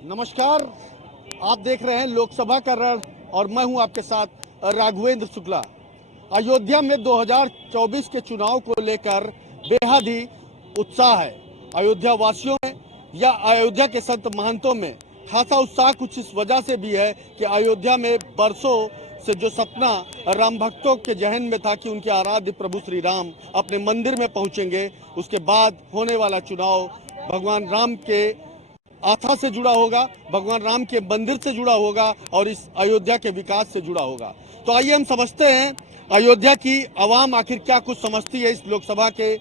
नमस्कार, आप देख रहे हैं लोकसभा का रण और मैं हूं आपके साथ राघवेंद्र शुक्ला। अयोध्या में 2024 के चुनाव को लेकर बेहद ही उत्साह है। अयोध्या वासियों में या अयोध्या के संत महंतों में खासा उत्साह कुछ इस वजह से भी है कि अयोध्या में बरसों से जो सपना राम भक्तों के जहन में था कि उनके आराध्य प्रभु श्री राम अपने मंदिर में पहुंचेंगे, उसके बाद होने वाला चुनाव भगवान राम के आस्था से जुड़ा होगा, भगवान राम के मंदिर से जुड़ा होगा और इस अयोध्या के विकास से जुड़ा होगा। तो आइए हम समझते हैं अयोध्या की आवाम आखिर क्या कुछ समझती है इस लोकसभा के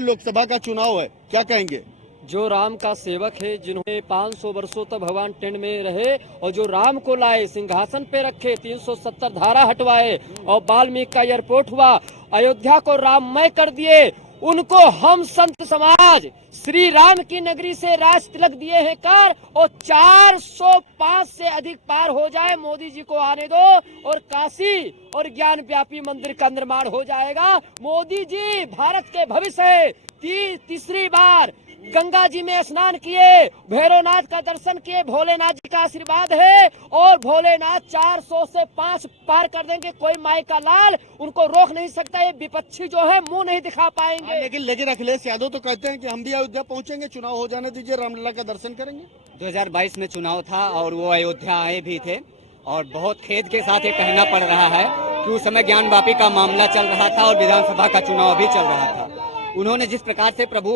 लोकसभा का चुनाव है, क्या कहेंगे? जो राम का सेवक है, जिन्होंने 500 वर्षों तक भगवान टेंट में रहे और जो राम को लाए, सिंहासन पे रखे, 370 धारा हटवाए और वाल्मीकि का एयरपोर्ट हुआ, अयोध्या को राममय कर दिए, उनको हम संत समाज श्री राम की नगरी से राज तिलक दिए हैं कर और 405 से अधिक पार हो जाए, मोदी जी को आने दो और काशी और ज्ञान व्यापी मंदिर का निर्माण हो जाएगा। मोदी जी भारत के भविष्य है। तीसरी बार गंगा जी में स्नान किए, भैरवनाथ का दर्शन किए, भोलेनाथ जी का आशीर्वाद है और भोलेनाथ 400 से 5 पार कर देंगे। कोई माई का लाल उनको रोक नहीं सकता। ये विपक्षी जो है मुंह नहीं दिखा पाएंगे। लेकिन अखिलेश यादव तो कहते हैं कि हम भी अयोध्या पहुंचेंगे, चुनाव हो जाने दीजिए, रामलला का दर्शन करेंगे। 2022 में चुनाव था और वो अयोध्या आए भी थे और बहुत खेद के साथ ये कहना पड़ रहा है कि उस समय ज्ञान वापी का मामला चल रहा था और विधानसभा का चुनाव भी चल रहा था। उन्होंने जिस प्रकार से प्रभु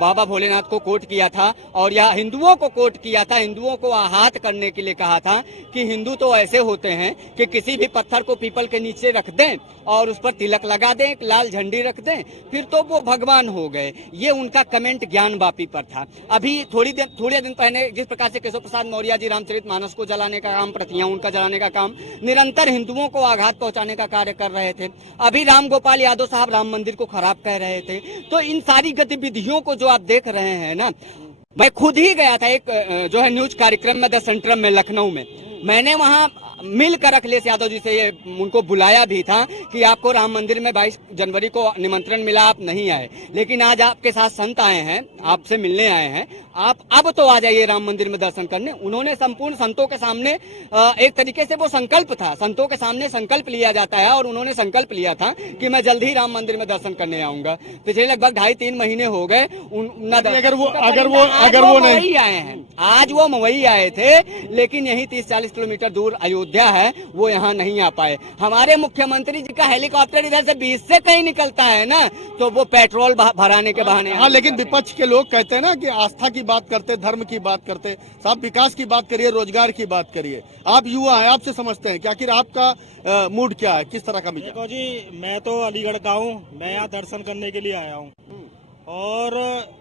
बाबा भोलेनाथ को कोट किया था और या हिंदुओं को कोट किया था, हिंदुओं को आहत करने के लिए कहा था कि हिंदू तो ऐसे होते हैं कि किसी भी पत्थर को पीपल के नीचे रख दें और उस पर तिलक लगा दें, एक लाल झंडी रख दें, फिर तो वो भगवान हो गए। ये उनका कमेंट ज्ञान वापी पर था। अभी थोड़े दिन पहले जिस प्रकार से केशव प्रसाद मौर्य जी रामचरितमानस को जलाने का काम, प्रतियां उनका जलाने का काम, निरंतर हिंदुओं को आघात पहुंचाने का कार्य कर रहे थे। अभी राम गोपाल यादव साहब राम मंदिर को खराब कह रहे थे। तो इन सारी गतिविधियों को जो आप देख रहे हैं ना, मैं खुद ही गया था एक जो है न्यूज कार्यक्रम में, द सेंट्रम में, लखनऊ में। मैंने वहां मिलकर अखिलेश यादव जी से उनको बुलाया भी था कि आपको राम मंदिर में 22 जनवरी को निमंत्रण मिला, आप नहीं आए, लेकिन आज आपके साथ संत आए हैं, आपसे मिलने आए हैं, आप अब तो आ जाइए राम मंदिर में दर्शन करने। उन्होंने संपूर्ण संतों के सामने एक तरीके से वो संकल्प था, संतों के सामने संकल्प लिया जाता है और उन्होंने संकल्प लिया था कि मैं जल्द ही राम मंदिर में दर्शन करने आऊंगा। पिछले लगभग 2.5-3 महीने हो गए अगर वो नहीं आए हैं। आज वो मवई आए थे, लेकिन यही 30-40 किलोमीटर दूर अयोध्या है, वो यहाँ नहीं आ पाए। हमारे मुख्यमंत्री जी का हेलीकॉप्टर इधर से 20 से कहीं निकलता है ना, तो वो पेट्रोल भराने के बहाने। हाँ, लेकिन विपक्ष के लोग कहते हैं ना कि आस्था की बात करते, धर्म की बात करते, साहब विकास की बात करिए, रोजगार की बात करिए। आप युवा हैं, आपसे समझते हैं कि आखिर आपका मूड क्या है, किस तरह का मिजाज? देखो जी, मैं तो अलीगढ़ का हूँ, मैं यहाँ दर्शन करने के लिए आया हूँ और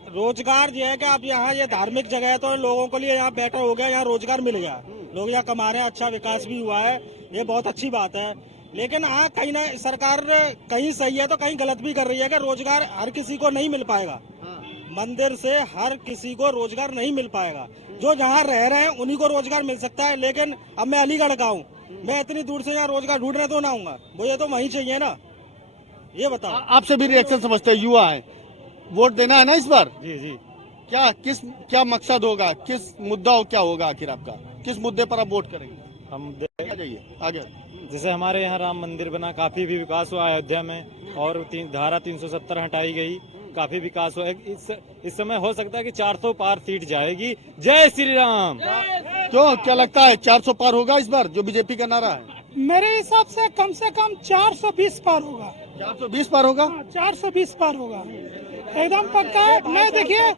रोजगार जो है कि आप यहाँ ये धार्मिक जगह है तो लोगों के लिए यहाँ बेटर हो गया, यहाँ रोजगार मिल गया, लोग यहाँ कमा रहे हैं, अच्छा विकास भी हुआ है, ये बहुत अच्छी बात है। लेकिन हाँ, कहीं ना सरकार कहीं सही है तो कहीं गलत भी कर रही है कि रोजगार हर किसी को नहीं मिल पाएगा। मंदिर से हर किसी को रोजगार नहीं मिल पाएगा। जो जहाँ रह रहे हैं उन्हीं को रोजगार मिल सकता है। लेकिन अब मैं अलीगढ़ का हूँ, मैं इतनी दूर से यहाँ रोजगार ढूंढने तो ना आऊंगा, मुझे तो वहीं चाहिए ना। ये बताओ, आपसे भी रिएक्शन समझते हैं, युवा है, वोट देना है ना इस बार? जी जी। क्या मकसद होगा, किस मुद्दा क्या होगा, आखिर आपका किस मुद्दे पर आप वोट करेंगे? हम जाइए आगे। जैसे हमारे यहाँ राम मंदिर बना, काफी भी विकास हुआ अयोध्या में और धारा 370 हटाई गई, काफी विकास हुआ। इस समय हो सकता है कि 400 पार सीट जाएगी। जय श्री राम। क्यों, क्या लगता है 400 पार होगा इस बार, जो बीजेपी का नारा है? मेरे हिसाब से कम 420 पार होगा। 420 पार होगा? 420 पार होगा, एकदम पक्का है। मैं देखिए,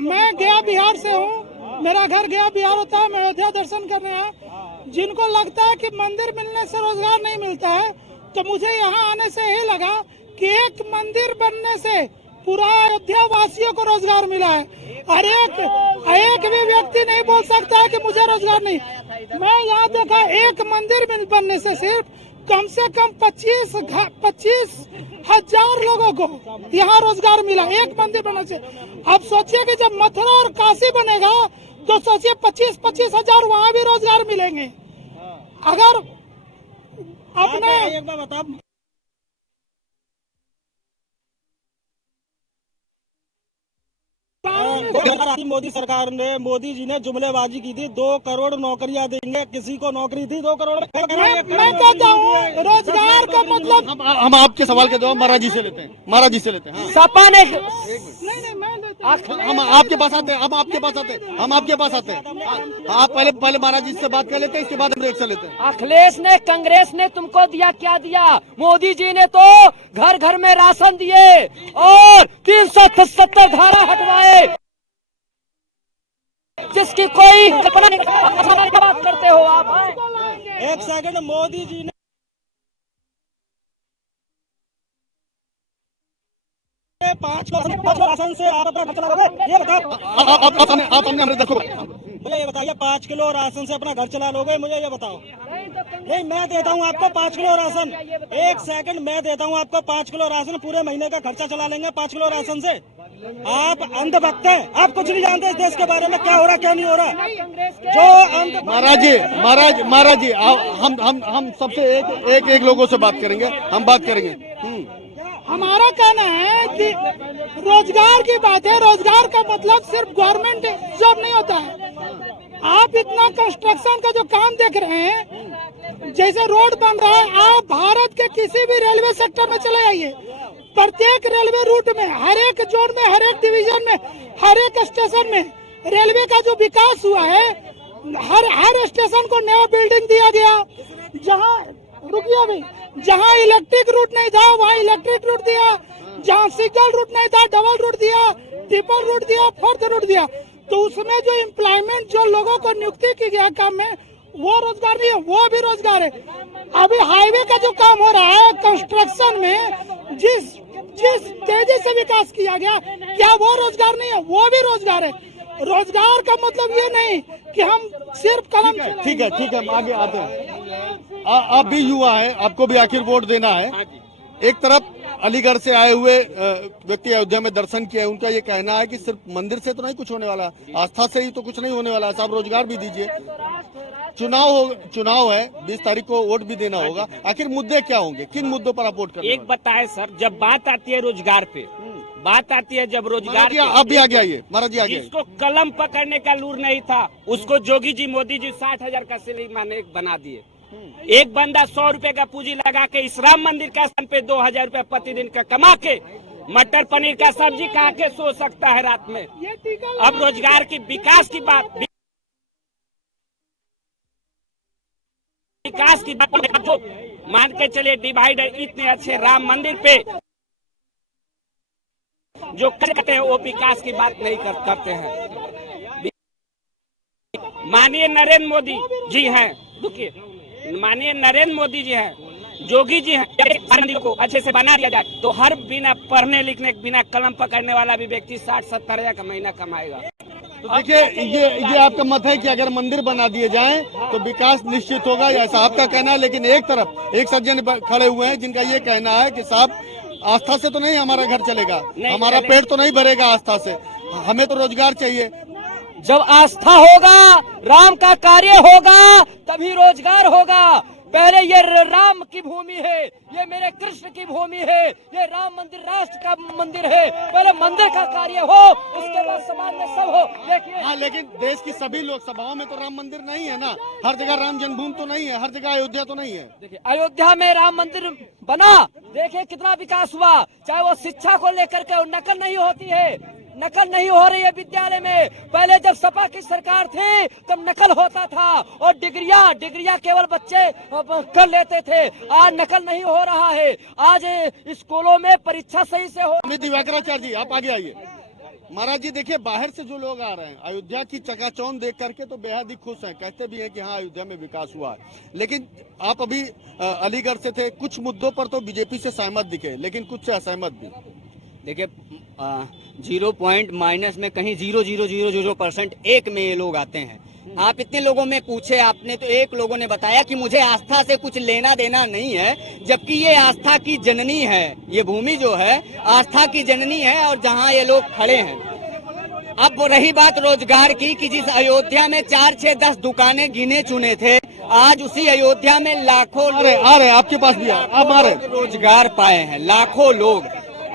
मैं गया बिहार से हूँ, मेरा घर गया बिहार होता है, मैं अयोध्या दर्शन करने आया। जिनको लगता है कि मंदिर मिलने से रोजगार नहीं मिलता है, तो मुझे यहाँ आने से ही लगा कि एक मंदिर बनने से पूरा अयोध्या वासियों को रोजगार मिला है। हर एक भी व्यक्ति नहीं बोल सकता है कि मुझे रोजगार नहीं। मैं यहाँ देखा, एक मंदिर बनने से सिर्फ कम से कम 25,000 लोगों को यहाँ रोजगार मिला, एक मंदिर बनने से। अब सोचिए कि जब मथुरा और काशी बनेगा तो सोचिए 25,000 वहाँ भी रोजगार मिलेंगे। अगर अपने एक बार बताओ, मोदी सरकार ने, मोदी जी ने जुमलेबाजी की थी, 2 करोड़ नौकरियां देंगे, किसी को नौकरी थी 2 करोड़ मैं कहता हूँ रोजगार का मतलब हम आपके सवाल के जवाब महाराज जी से लेते हैं, महाराज जी से लेते हैं। हाँ। सपा ने नहीं मैं देता हूँ। हम आपके पास आते हैं, हम आपके पास आते हैं, हम आपके पास आते हैं। आप पहले महाराज जी से बात कर लेते हैं, इसके बाद हम रिएक्शन लेते हैं। अखिलेश ने, कांग्रेस ने तुमको दिया, क्या दिया? मोदी जी ने तो घर घर में राशन दिए और 370 धारा हटवाए, जिसकी कोई कल्पना नहीं बात करते हो आप। एक सेकंड, मोदी जी ने 5 राशन से आप अपना घर चला लोगे? ये बताओ, आप हमने हमारे देखो मुझे ये बताइए, 5 किलो राशन से अपना घर चला लोगे? मुझे ये बताओ। नहीं, मैं देता हूँ आपको 5 किलो राशन। एक सेकंड, मैं देता हूँ आपको 5 किलो राशन, पूरे महीने का खर्चा चला लेंगे 5 किलो राशन से। आप अंधभक्त हैं, आप कुछ नहीं जानते इस देश के बारे में, क्या हो रहा क्या नहीं हो रहा। जो महाराज जी हम सबसे एक लोगों से बात करेंगे, हम बात करेंगे। हमारा कहना है कि रोजगार की बात है। रोजगार का मतलब सिर्फ गवर्नमेंट जॉब नहीं होता है। आप इतना कंस्ट्रक्शन का जो काम देख रहे हैं, जैसे रोड बन रहा है, आप भारत के किसी भी रेलवे सेक्टर में चले जाइए, प्रत्येक रेलवे रूट में, हर एक जोन में, हर एक डिवीजन में, हर एक स्टेशन में रेलवे का जो विकास हुआ है, हर स्टेशन को नया बिल्डिंग दिया गया। जहाँ रुकिए भाई, जहाँ इलेक्ट्रिक रूट नहीं था वहाँ इलेक्ट्रिक रूट दिया, जहाँ सिंगल रूट नहीं था डबल रूट दिया, ट्रिपल रूट दिया, 4th रूट दिया। तो उसमें जो एम्प्लॉयमेंट, जो लोगों को नियुक्ति की गया काम में, वो रोजगार नहीं है, वो भी रोजगार है। अभी हाईवे का जो काम हो रहा है, कंस्ट्रक्शन में जिस तेजी से विकास किया गया, क्या वो रोजगार नहीं है? वो भी रोजगार है। रोजगार का मतलब ये नहीं कि हम सिर्फ कलम। ठीक है हम आगे आते हैं। आप भी युवा हैं, आपको भी आखिर वोट देना है। एक तरफ अलीगढ़ से आए हुए व्यक्ति अयोध्या में दर्शन किया है, उनका ये कहना है कि सिर्फ मंदिर से तो नहीं कुछ होने वाला, आस्था से ही तो कुछ नहीं होने वाला है। साहब रोजगार भी दीजिए, चुनाव है, 20 तारीख को वोट भी देना होगा। आखिर मुद्दे क्या होंगे, किन मुद्दों पर आप वोट करेंगे? एक बताए सर, जब बात आती है रोजगार पे, बात आती है जब रोजगार पे, आप भी आगे आइए, महाराज जी आगे। जिसको कलम पकड़ने का लूर नहीं था, उसको जोगी जी, मोदी जी 60,000 का सैलरी माने बना दिए। एक बंदा 100 रुपए का पूंजी लगा के इस राम मंदिर का स्थान पे 2,000 रुपए प्रतिदिन का कमा के मटर पनीर का सब्जी खा के सो सकता है रात में। अब रोजगार की, विकास की बात, विकास की बात जो मान के चलिए, डिवाइडर इतने अच्छे राम मंदिर पे जो करते हैं, वो विकास की बात नहीं करते हैं। माननीय नरेंद्र मोदी जी हैं, रुकिए, माननीय नरेंद्र मोदी जी हैं, जोगी जी हैं, को अच्छे से बना दिया जाए तो हर बिना पढ़ने लिखने, बिना कलम पकड़ने वाला भी व्यक्ति 60-70 हजार का महीना कमाएगा। तो देखिए, ये आपका मत है कि अगर मंदिर बना दिए जाएं तो विकास निश्चित होगा, ऐसा आपका कहना है। लेकिन एक तरफ एक सज्जन खड़े हुए हैं जिनका ये कहना है कि साहब आस्था से तो नहीं हमारा घर चलेगा, हमारा पेट तो नहीं भरेगा आस्था से, हमें तो रोजगार चाहिए। जब आस्था होगा, राम का कार्य होगा, तभी रोजगार होगा। पहले ये राम की भूमि है, ये मेरे कृष्ण की भूमि है, ये राम मंदिर राष्ट्र का मंदिर है। पहले मंदिर का कार्य हो, उसके बाद समाज में सब हो। देखिए, हाँ, लेकिन देश की सभी लोकसभाओं में तो राम मंदिर नहीं है ना, हर जगह राम जन्मभूमि तो नहीं है, हर जगह अयोध्या तो नहीं है। देखिए अयोध्या में राम मंदिर बना, देखिए कितना विकास हुआ। चाहे वो शिक्षा को लेकर के नकल नहीं होती है, नकल नहीं हो रही है विद्यालय में। पहले जब सपा की सरकार थी तब नकल होता था और डिग्रिया केवल बच्चे कर लेते थे। आज नकल नहीं हो रहा है, आज स्कूलों में परीक्षा सही से हो। अमित दिवाकराचार्य जी, आप आगे आइए। महाराज जी देखिए, बाहर से जो लोग आ रहे हैं अयोध्या की चकाचौंध देख करके तो बेहद ही खुश हैं, कहते भी हैं कि हाँ अयोध्या में विकास हुआ है। लेकिन आप अभी अलीगढ़ से थे, कुछ मुद्दों पर तो बीजेपी से सहमत दिखे, लेकिन कुछ से असहमत भी। देखिए 0 पॉइंट माइनस में कहीं 0.000% एक में ये लोग आते हैं। आप इतने लोगों में पूछे आपने तो एक लोगों ने बताया कि मुझे आस्था से कुछ लेना देना नहीं है, जबकि ये आस्था की जननी है। ये भूमि जो है आस्था की जननी है और जहाँ ये लोग खड़े हैं। अब रही बात रोजगार की कि जिस अयोध्या में 4, 6, 10 दुकानें गिने चुने थे, आज उसी अयोध्या में लाखों आ रहे आपके पास भी आप आ रहे रोजगार पाए हैं, लाखों लोग,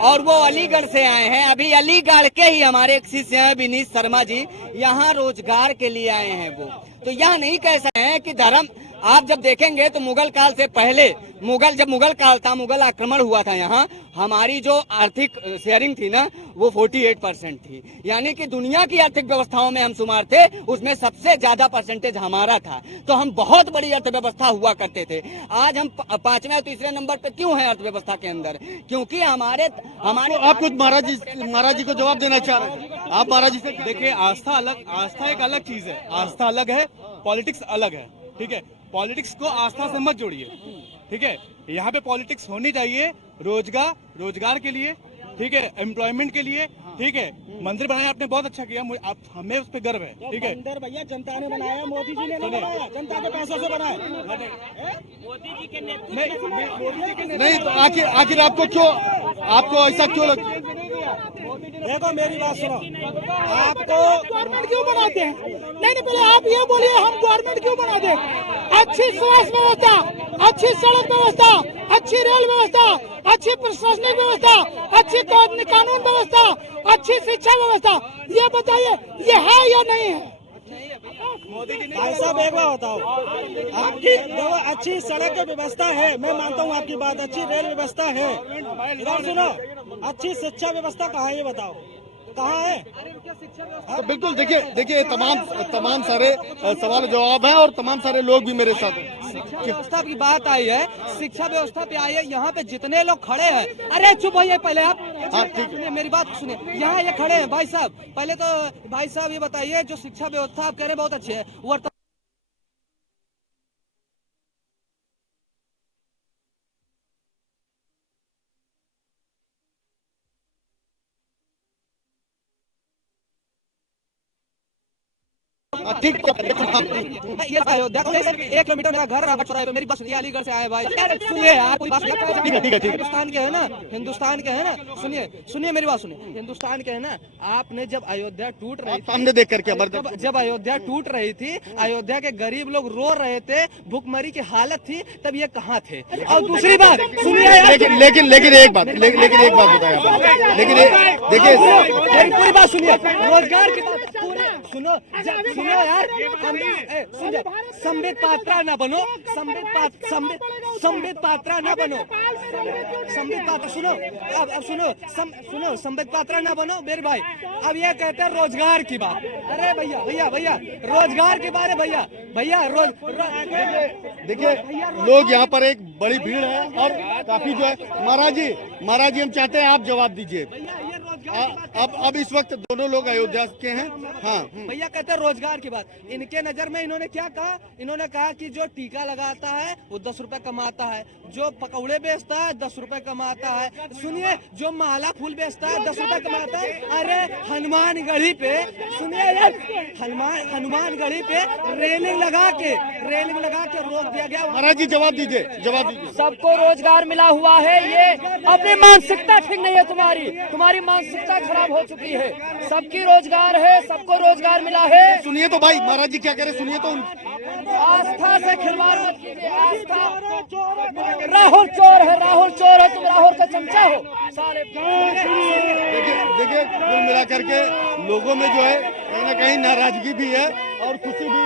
और वो अलीगढ़ से आए हैं। अभी अलीगढ़ के ही हमारे एक शिष्य हैं विनीत शर्मा जी, यहाँ रोजगार के लिए आए हैं वो। तो यह नहीं कह सकते हैं कि धर्म, आप जब देखेंगे तो मुगल काल से पहले, जब मुगल काल था, मुगल आक्रमण हुआ था यहाँ, हमारी जो आर्थिक शेयरिंग थी ना वो 48% थी। यानी कि दुनिया की आर्थिक व्यवस्थाओं में हम शुमार थे, उसमें सबसे ज्यादा परसेंटेज हमारा था। तो हम बहुत बड़ी अर्थव्यवस्था हुआ करते थे। आज हम 5वें और तीसरे नंबर पे क्यों हैं अर्थव्यवस्था के अंदर? क्योंकि हमारे आप कुछ महाराज जी को जवाब देना चाह रहे हैं। आप महाराज जी से देखिए, आस्था एक अलग चीज है, आस्था अलग है, पॉलिटिक्स अलग है, ठीक है। पॉलिटिक्स को आस्था से मत जोड़िए, ठीक है। यहाँ पे पॉलिटिक्स होनी चाहिए रोजगार के लिए, ठीक है, एम्प्लॉयमेंट के लिए, ठीक है। मंदिर बनाया आपने, बहुत अच्छा किया, हमें उस पर गर्व है, ठीक है। मंदिर भैया जनता ने बनाया, मोदी जी ने नहीं बनाया, जनता के पैसों से बनाया। मोदी जी के नहीं तो आखिर आपको ऐसा क्यों लगता है? देखो मेरी बात सुनो, आपको गवर्नमेंट क्यों बनाते हैं? नहीं पहले आप ये बोलिए, हम गवर्नमेंट क्यों बनाते हैं? अच्छी स्वास्थ्य व्यवस्था, अच्छी सड़क व्यवस्था, अच्छी रेल व्यवस्था, अच्छी प्रशासनिक व्यवस्था, अच्छी कानून व्यवस्था, अच्छी शिक्षा व्यवस्था, ये बताइए ये है या नहीं है? भाई साहब एक बार बताओ, आपकी जो अच्छी सड़क व्यवस्था है, मैं मानता हूँ आपकी बात, अच्छी रेल व्यवस्था है, इधर सुनो, अच्छी शिक्षा व्यवस्था कहाँ है ये बताओ, कहाँ है? तो बिल्कुल देखिए तमाम सारे सवाल जवाब हैं और तमाम सारे लोग भी मेरे साथ हैं। शिक्षा व्यवस्था की बात आई है, शिक्षा व्यवस्था पे आई है। यहाँ पे जितने लोग खड़े हैं, अरे चुप होइए पहले आप, हाँ ठीक है, सुनिए मेरी बात सुनिए। यहाँ ये खड़े हैं भाई साहब, पहले तो भाई साहब ये बताइए, जो शिक्षा व्यवस्था आप कह रहे हैं बहुत अच्छी है, वर्तमान ठीक ये अयोध्या से 1 किलोमीटर मेरा घर है, मेरी बस अलीगढ़ से आए भाई। सुनिए आप कोई बात, ठीक है। हिंदुस्तान के है ना, सुनिए मेरी बात सुनिए, हिंदुस्तान के है ना। आपने जब अयोध्या टूट रही थी, सामने देख करके जब अयोध्या टूट रही थी, अयोध्या के गरीब लोग रो रहे थे, भूखमरी की हालत थी, तब ये कहाँ थे? और दूसरी बात सुनिए, लेकिन एक बात बताया, लेकिन देखिए मेरी पूरी बात सुनिए, रोजगार की बात सुनो यार, सुनो, संबित पात्रा ना बनो, संबित पात्रा ना बनो, संबित पात्रा सुनो, अब सुनो, संबित पात्रा ना बनो मेरे भाई। अब ये कहते हैं रोजगार की बात, अरे भैया रोजगार के बारे, भैया देखिए लोग यहाँ पर एक बड़ी भीड़ है और काफी जो है। महाराज जी हम चाहते हैं आप जवाब दीजिए। अब इस वक्त दोनों लोग अयोध्या के हैं। हाँ भैया कहते हैं रोजगार की बात। इनके नजर में इन्होंने क्या कहा? इन्होंने कहा कि जो टीका लगाता है वो 10 रुपए कमाता है, जो पकौड़े बेचता है 10 रुपए कमाता है, सुनिए जो माला फूल बेचता है 10 रुपए कमाता है। अरे हनुमानगढ़ी पे सुनिए यार, हनुमानगढ़ी पे रेलिंग लगा के रोक दिया गया। महाराज जी जवाब दीजिए। सबको रोजगार मिला हुआ है, ये अपनी मानसिकता ठीक नहीं है, तुम्हारी मानसिकता खराब हो चुकी है। सबकी रोजगार है, सबको रोजगार मिला है। सुनिए तो भाई, महाराज जी क्या कह रहे, सुनिए तो। आस्था से खिलवाड़ मत कीजिए। आस्था राहुल चोर है, तुम राहुल का चमचा हो सारे। देखिए कुल मिला करके लोगों में जो है कहीं ना कहीं नाराजगी भी है और खुशी भी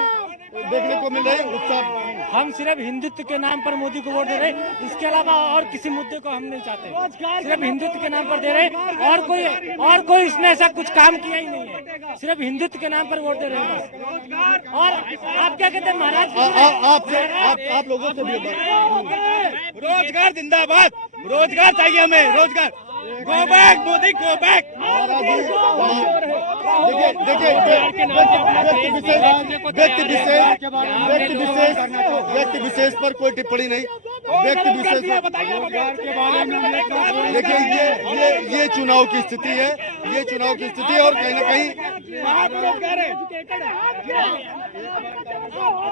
देखने को मिल रही, उत्साह। हम सिर्फ हिंदुत्व के नाम पर मोदी को वोट दे रहे हैं, इसके अलावा और किसी मुद्दे को हम नहीं चाहते। सिर्फ हिंदुत्व के नाम पर दे रहे हैं, और कोई इसने ऐसा कुछ काम किया ही नहीं है, सिर्फ हिंदुत्व के नाम पर वोट दे रहे हैं बस। और आप क्या कहते हैं महाराज? आप लोगों से भी रोजगार जिंदाबाद, रोजगार चाहिए हमें, रोजगार। Go back Modi, go back. देखिए व्यक्ति विशेष पर कोई टिप्पणी नहीं, व्यक्ति विशेष देखिए ये चुनाव की स्थिति है, और कहीं ना कहीं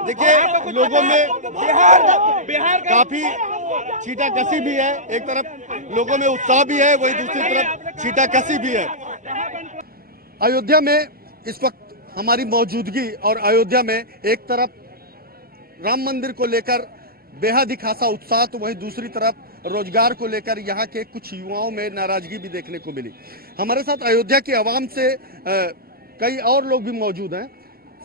देखिए लोगों में बिहार काफी छीटाकशी भी है। एक तरफ लोगों में उत्साह भी है, वही दूसरी तरफ छीटाकशी भी है। अयोध्या में इस वक्त हमारी मौजूदगी, और अयोध्या में एक तरफ राम मंदिर को लेकर बेहद ही खासा उत्साह, तो वहीं दूसरी तरफ रोजगार को लेकर यहाँ के कुछ युवाओं में नाराजगी भी देखने को मिली। हमारे साथ अयोध्या की आवाम से कई और लोग भी मौजूद हैं।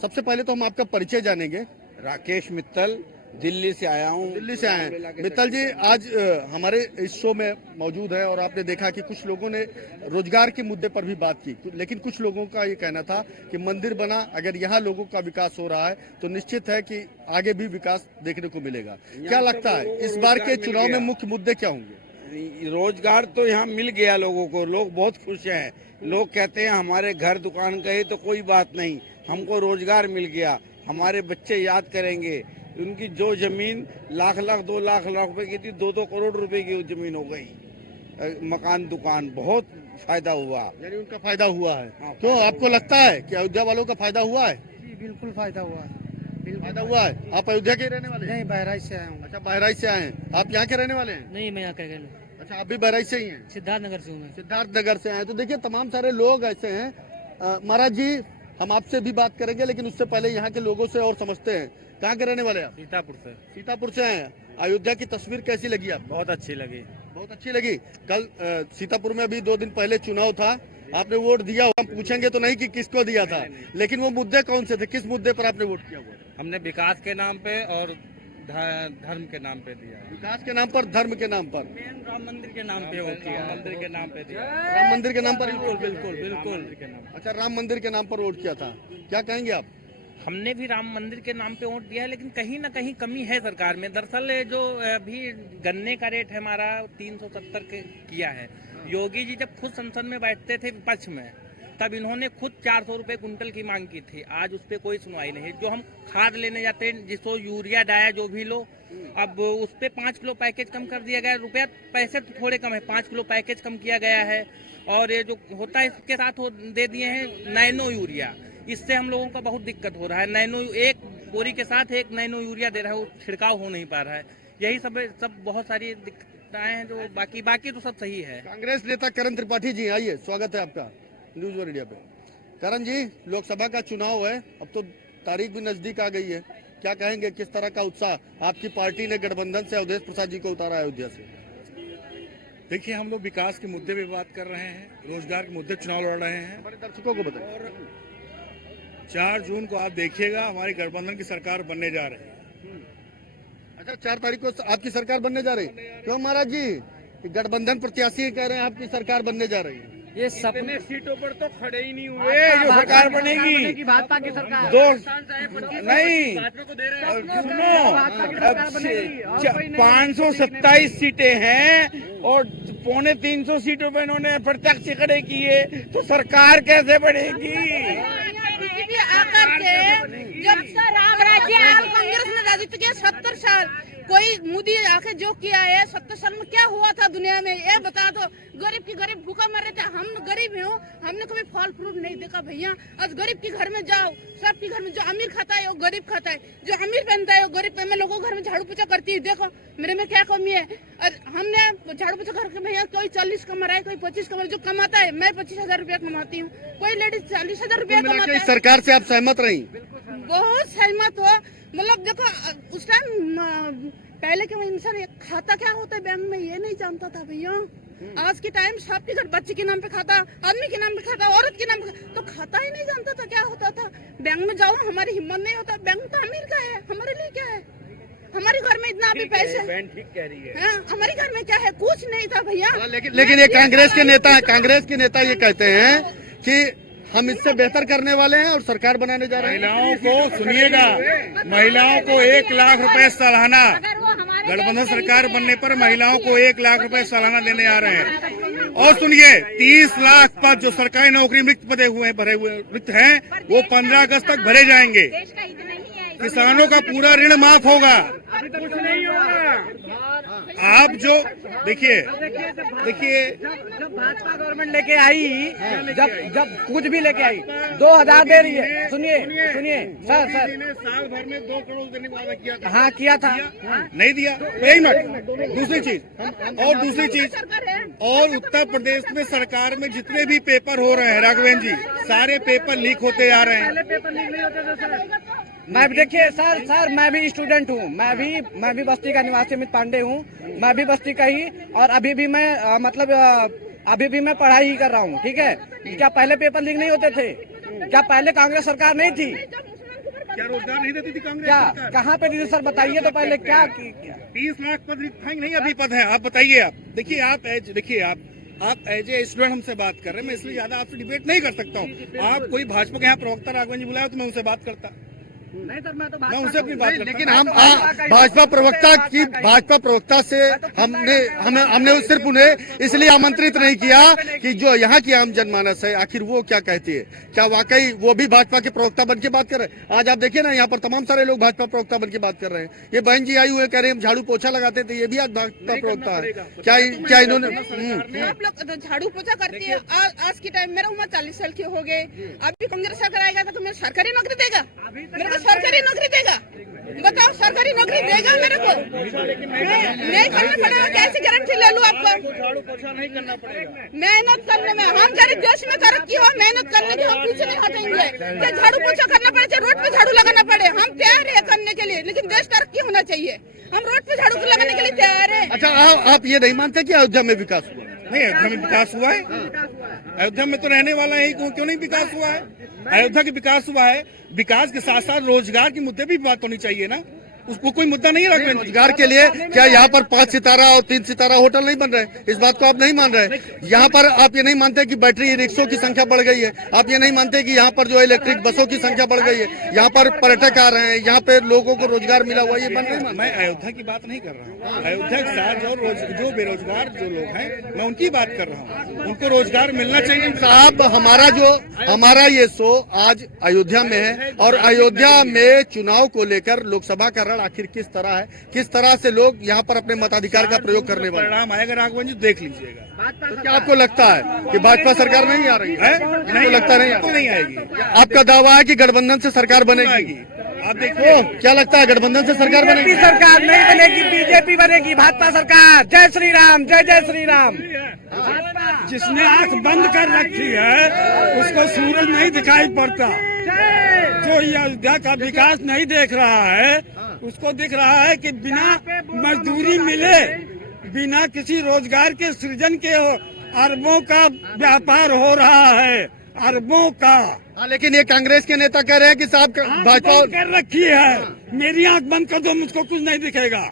सबसे पहले तो हम आपका परिचय जानेंगे। राकेश मित्तल, दिल्ली से आया हूँ। दिल्ली से आए हैं मित्तल जी, आज हमारे इस शो में मौजूद है और आपने देखा कि कुछ लोगों ने रोजगार के मुद्दे पर भी बात की, लेकिन कुछ लोगों का ये कहना था कि मंदिर बना, अगर यहाँ लोगों का विकास हो रहा है तो निश्चित है कि आगे भी विकास देखने को मिलेगा। क्या लगता है इस बार के चुनाव में मुख्य मुद्दे क्या होंगे? रोजगार तो यहाँ मिल गया लोगों को, लोग बहुत खुश हैं। लोग कहते हैं हमारे घर दुकान गए तो कोई बात नहीं, हमको रोजगार मिल गया, हमारे बच्चे याद करेंगे। उनकी जो जमीन लाख 2 लाख रुपए की थी, 2 करोड़ रुपए की जमीन हो गई। मकान दुकान बहुत फायदा हुआ, यानी उनका फायदा हुआ है। तो आपको लगता है कि अयोध्या वालों का फायदा हुआ है? जी बिल्कुल फायदा हुआ है। फायदा हुआ है। आप अयोध्या के रहने वाले हैं? नहीं, बहराइच से आया हूँ। अच्छा, बहराइच से आए हैं। आप यहाँ के रहने वाले हैं? नहीं, मैं यहाँ कह अच्छा, आप भी बहराइच से ही हैं? सिद्धार्थनगर से हूँ मैं। सिद्धार्थनगर से आए। तो देखिए तमाम सारे लोग ऐसे हैं। महाराज जी, हम आपसे भी बात करेंगे, लेकिन उससे पहले यहाँ के लोगों से और समझते हैं। कहाँ के रहने वाले हैं आप? सीतापुर से। सीतापुर से आए। अयोध्या की तस्वीर कैसी लगी आपको? बहुत अच्छी लगी। बहुत अच्छी लगी। कल सीतापुर में अभी 2 दिन पहले चुनाव था, आपने वोट दिया। हम पूछेंगे तो नहीं कि किसको दिया था, लेकिन वो मुद्दे कौन से थे, किस मुद्दे पर आपने वोट किया? हमने विकास के नाम पे और धर्म के नाम पे दिया। विकास के नाम पर, धर्म के नाम पर, राम मंदिर के नाम पे वोट किया। मंदिर के नाम पे दिया। राम मंदिर के नाम पर? बिल्कुल। अच्छा, राम मंदिर के नाम पर वोट किया था। क्या कहेंगे आप? हमने भी राम मंदिर के नाम पे वोट दिया है, लेकिन कहीं ना कहीं कमी है सरकार में। दरअसल जो अभी गन्ने का रेट है हमारा 370 किया है। योगी जी जब खुद संसद में बैठते थे विपक्ष में, तब इन्होंने खुद 400 रुपए कुंटल की मांग की थी। आज उस पर कोई सुनवाई नहीं है। जो हम खाद लेने जाते हैं, जिसको यूरिया डाया जो भी लो, अब उस पर 5 किलो पैकेज कम कर दिया गया। रुपया पैसे तो थोड़े कम है, 5 किलो पैकेज कम किया गया है। और ये जो होता है इसके साथ वो दे दिए हैं नैनो यूरिया। इससे हम लोगों का बहुत दिक्कत हो रहा है। नैनो एक बोरी के साथ एक नैनो यूरिया दे रहा है, वो छिड़काव हो नहीं पा रहा है। यही सब बहुत सारी दिक्कतें हैं। जो बाकी तो सब सही है। कांग्रेस नेता करण त्रिपाठी जी, आइए, स्वागत है आपका न्यूज वन इंडिया पे। करण जी, लोकसभा का चुनाव है, अब तो तारीख भी नजदीक आ गई है। क्या कहेंगे, किस तरह का उत्साह आपकी पार्टी ने गठबंधन से अवधेश प्रसाद जी को उतारा अयोध्या से? देखिए, हम लोग विकास के मुद्दे पे बात कर रहे हैं, रोजगार के मुद्दे चुनाव लड़ रहे हैं। हमारे दर्शकों को बताएं। और 4 जून को आप देखिएगा हमारी गठबंधन की सरकार बनने जा रही है। अच्छा, 4 तारीख को आपकी सरकार बनने जा रही है। क्यों महाराज जी? गठबंधन प्रत्याशी कह रहे हैं आपकी सरकार बनने जा रही है। ये सपने सीटों पर तो खड़े ही नहीं हुए। जो सरकार बनेगी, भाजपा की सरकार। नहीं सुनो, 527 सीटें हैं और 250 सीटों पे इन्होंने प्रत्यक्ष खड़े किए, तो सरकार कैसे बढ़ेगी? आकर के जब से राम राज्य कांग्रेस ने राजनीति किया 70 साल, कोई मोदी आके जो किया है 70 साल में क्या हुआ था दुनिया में, ये बता दो। गरीब की गरीब भूखा मर रहे थे। हम गरीब हो, हमने कभी फल फ्रूट नहीं देखा भैया। आज गरीब के घर में जाओ, सबके घर में जो अमीर खाता है वो गरीब खाता है, जो अमीर पहनता है वो गरीब। मैं लोगों के घर में झाड़ू पोछा करती हूँ, देखो मेरे में क्या कमी है। और हमने झाड़ू पोछा करके भैया, कोई 40 कमा रहा है, कोई 25 कमा, जो कमाता है। मैं 25,000 रुपया कमाती हूँ, कोई लेडीज 40,000 रुपया कमाता है। सरकार से आप सहमत रही? बहुत सहमत हो। मतलब देखो, उस टाइम पहले के इंसान खाता क्या होता है बैंक में ये नहीं जानता था भैया। आज के टाइम सबके घर बच्चे के नाम पे खाता, आदमी के नाम पे खाता, औरत के नाम पे तो खाता ही नहीं जानता था क्या होता था। बैंक में जाओ, हमारी हिम्मत नहीं होता। बैंक तो अमीर का है, हमारे लिए क्या है? हमारे घर में इतना अभी पैसे, ठीक कह रही है। हाँ, हमारे घर में क्या है? कुछ नहीं था भैया। लेकिन ये कांग्रेस के नेता ये कहते हैं कि हम इससे बेहतर करने वाले हैं और सरकार बनाने जा रहे हैं। महिलाओं को सुनिएगा, महिलाओं को 1 लाख रुपए सालाना, गठबंधन सरकार बनने पर महिलाओं को 1 लाख रुपए सालाना देने आ रहे हैं। और सुनिए, 30 लाख पद जो सरकारी नौकरी रिक्त पदे हुए भरे हुए रिक्त हैं, वो 15 अगस्त तक भरे जाएंगे। किसानों का पूरा ऋण माफ होगा। कुछ नहीं होगा। आप जो देखिए जब भाजपा गवर्नमेंट लेके आई, जब कुछ भी लेके आई 2000 दे रही है। सुनिए सर, साल भर में 2 करोड़ देने का वादा किया था। हाँ किया था, नहीं दिया। एक मिनट, दूसरी चीज और उत्तर प्रदेश में सरकार में जितने भी पेपर हो रहे हैं राघवेंद्र जी, सारे पेपर लीक होते जा रहे हैं। पेपर लीक नहीं होते थे सर। मैं भी देखिए सर मैं भी स्टूडेंट हूँ, मैं भी बस्ती का निवासी अमित पांडे हूँ, मैं भी बस्ती का ही, और अभी भी मैं अभी भी मैं पढ़ाई ही कर रहा हूँ, ठीक है। क्या पहले पेपर लीक नहीं होते थे? क्या पहले कांग्रेस सरकार नहीं थी? क्या रोजगार नहीं देती थी कांग्रेस क्या सरकार? कहाँ पे दी सर, बताइए तो पहले। क्या 30 लाख पद रिक्त नहीं, अभी पद है। आप बताइए, आप देखिए, आप एज ए स्टूडेंट हमसे बात कर रहे हैं, मैं इसलिए ज्यादा आपसे डिबेट नहीं कर सकता हूँ। आप कोई भाजपा के यहाँ प्रवक्ता राघवन जी बुलाया तो मैं उनसे बात करता, नहीं सर, मैं उनसे अपनी बात करता। लेकिन हम भाजपा प्रवक्ता से हमने सिर्फ उन्हें इसलिए आमंत्रित नहीं किया कि जो यहाँ की आम जनमानस है आखिर वो क्या कहती है, क्या वाकई वो भी भाजपा के प्रवक्ता बन के बात कर रहे हैं। आज आप देखिए ना, यहाँ पर तमाम सारे लोग भाजपा प्रवक्ता बन के बात कर रहे हैं। ये बहन जी आई हुए कह रहे हैं झाड़ू पोछा लगाते थे, ये भी आज भाजपा प्रवक्ता है। क्या इन्होंने आप लोग तो झाड़ू पोछा करती है। आज के टाइम मेरा उम्र 40 साल की हो गई, अभी कांग्रेस सरकार आएगा तो मेरे सरकारी नौकरी देगा, मेरे को सरकारी नौकरी देगा? बताओ, सरकारी नौकरी देगा मेरे को? नहीं करना पड़ेगा, कैसी गारंटी ले लूं आपको? मेहनत करने में हम गरीब देश में तरक्की हो, मेहनत करने की हम पीछे नहीं हटेंगे। चाहे झाड़ू पोछा करना पड़े, चाहे रोड पे झाड़ू लगाना पड़े, हम तैयार है करने के लिए, लेकिन देश तरक्की होना चाहिए। हम रोड पे झाड़ू लगाने के लिए तैयार है। अच्छा, आप ये नहीं मानते कि अयोध्या में विकास हुआ? नहीं, अयोध्या में विकास हुआ है। अयोध्या में तो रहने वाला है, क्यों नहीं विकास हुआ है? अयोध्या के विकास हुआ है। विकास के साथ साथ रोजगार के मुद्दे भी बात होनी चाहिए ना, उसको कोई मुद्दा नहीं रख रहे। रोजगार के लिए क्या यहाँ पर 5 सितारा और 3 सितारा होटल नहीं बन रहे? इस बात को आप नहीं मान रहे? यहाँ पर आप ये नहीं मानते कि बैटरी रिक्शों की संख्या बढ़ गई है? आप ये नहीं मानते कि यहाँ पर जो इलेक्ट्रिक बसों की संख्या बढ़ गई है? यहाँ पर पर्यटक आ रहे हैं, यहाँ पे लोगों को रोजगार मिला हुआ, ये बन नहीं मानते? मैं अयोध्या की बात नहीं कर रहा हूँ। अयोध्या के साथ जो बेरोजगार जो लोग हैं, मैं उनकी बात कर रहा हूँ। उनको रोजगार मिलना चाहिए। साहब, हमारा ये शो आज अयोध्या में है, और अयोध्या में चुनाव को लेकर लोकसभा का रण आखिर किस तरह है, किस तरह से लोग यहाँ पर अपने मताधिकार का प्रयोग करने वाले हैं। परिणाम आएगा राघवन जी, देख लीजिएगा। तो क्या आपको लगता है कि भाजपा सरकार नहीं आ रही है? नहीं लगता नहीं आएगी। आपका दावा है कि गठबंधन से सरकार बनेगी? आप देखिए, क्या लगता है गठबंधन से सरकार बनेगी? सरकार नहीं बनेगी, बीजेपी बनेगी, भाजपा सरकार। जय श्री राम, जय जय श्री राम। जिसने आंख बंद कर रखी है उसको सूरज नहीं दिखाई पड़ता। जो अयोध्या का विकास नहीं देख रहा है उसको दिख रहा है कि बिना मजदूरी मिले, बिना किसी रोजगार के सृजन के अरबों का व्यापार हो रहा है, अरबों का। लेकिन ये कांग्रेस के नेता कह रहे हैं कि साहब भाजपा कर रखी है। मेरी आंख बंद कर दो, मुझको कुछ नहीं दिखेगा।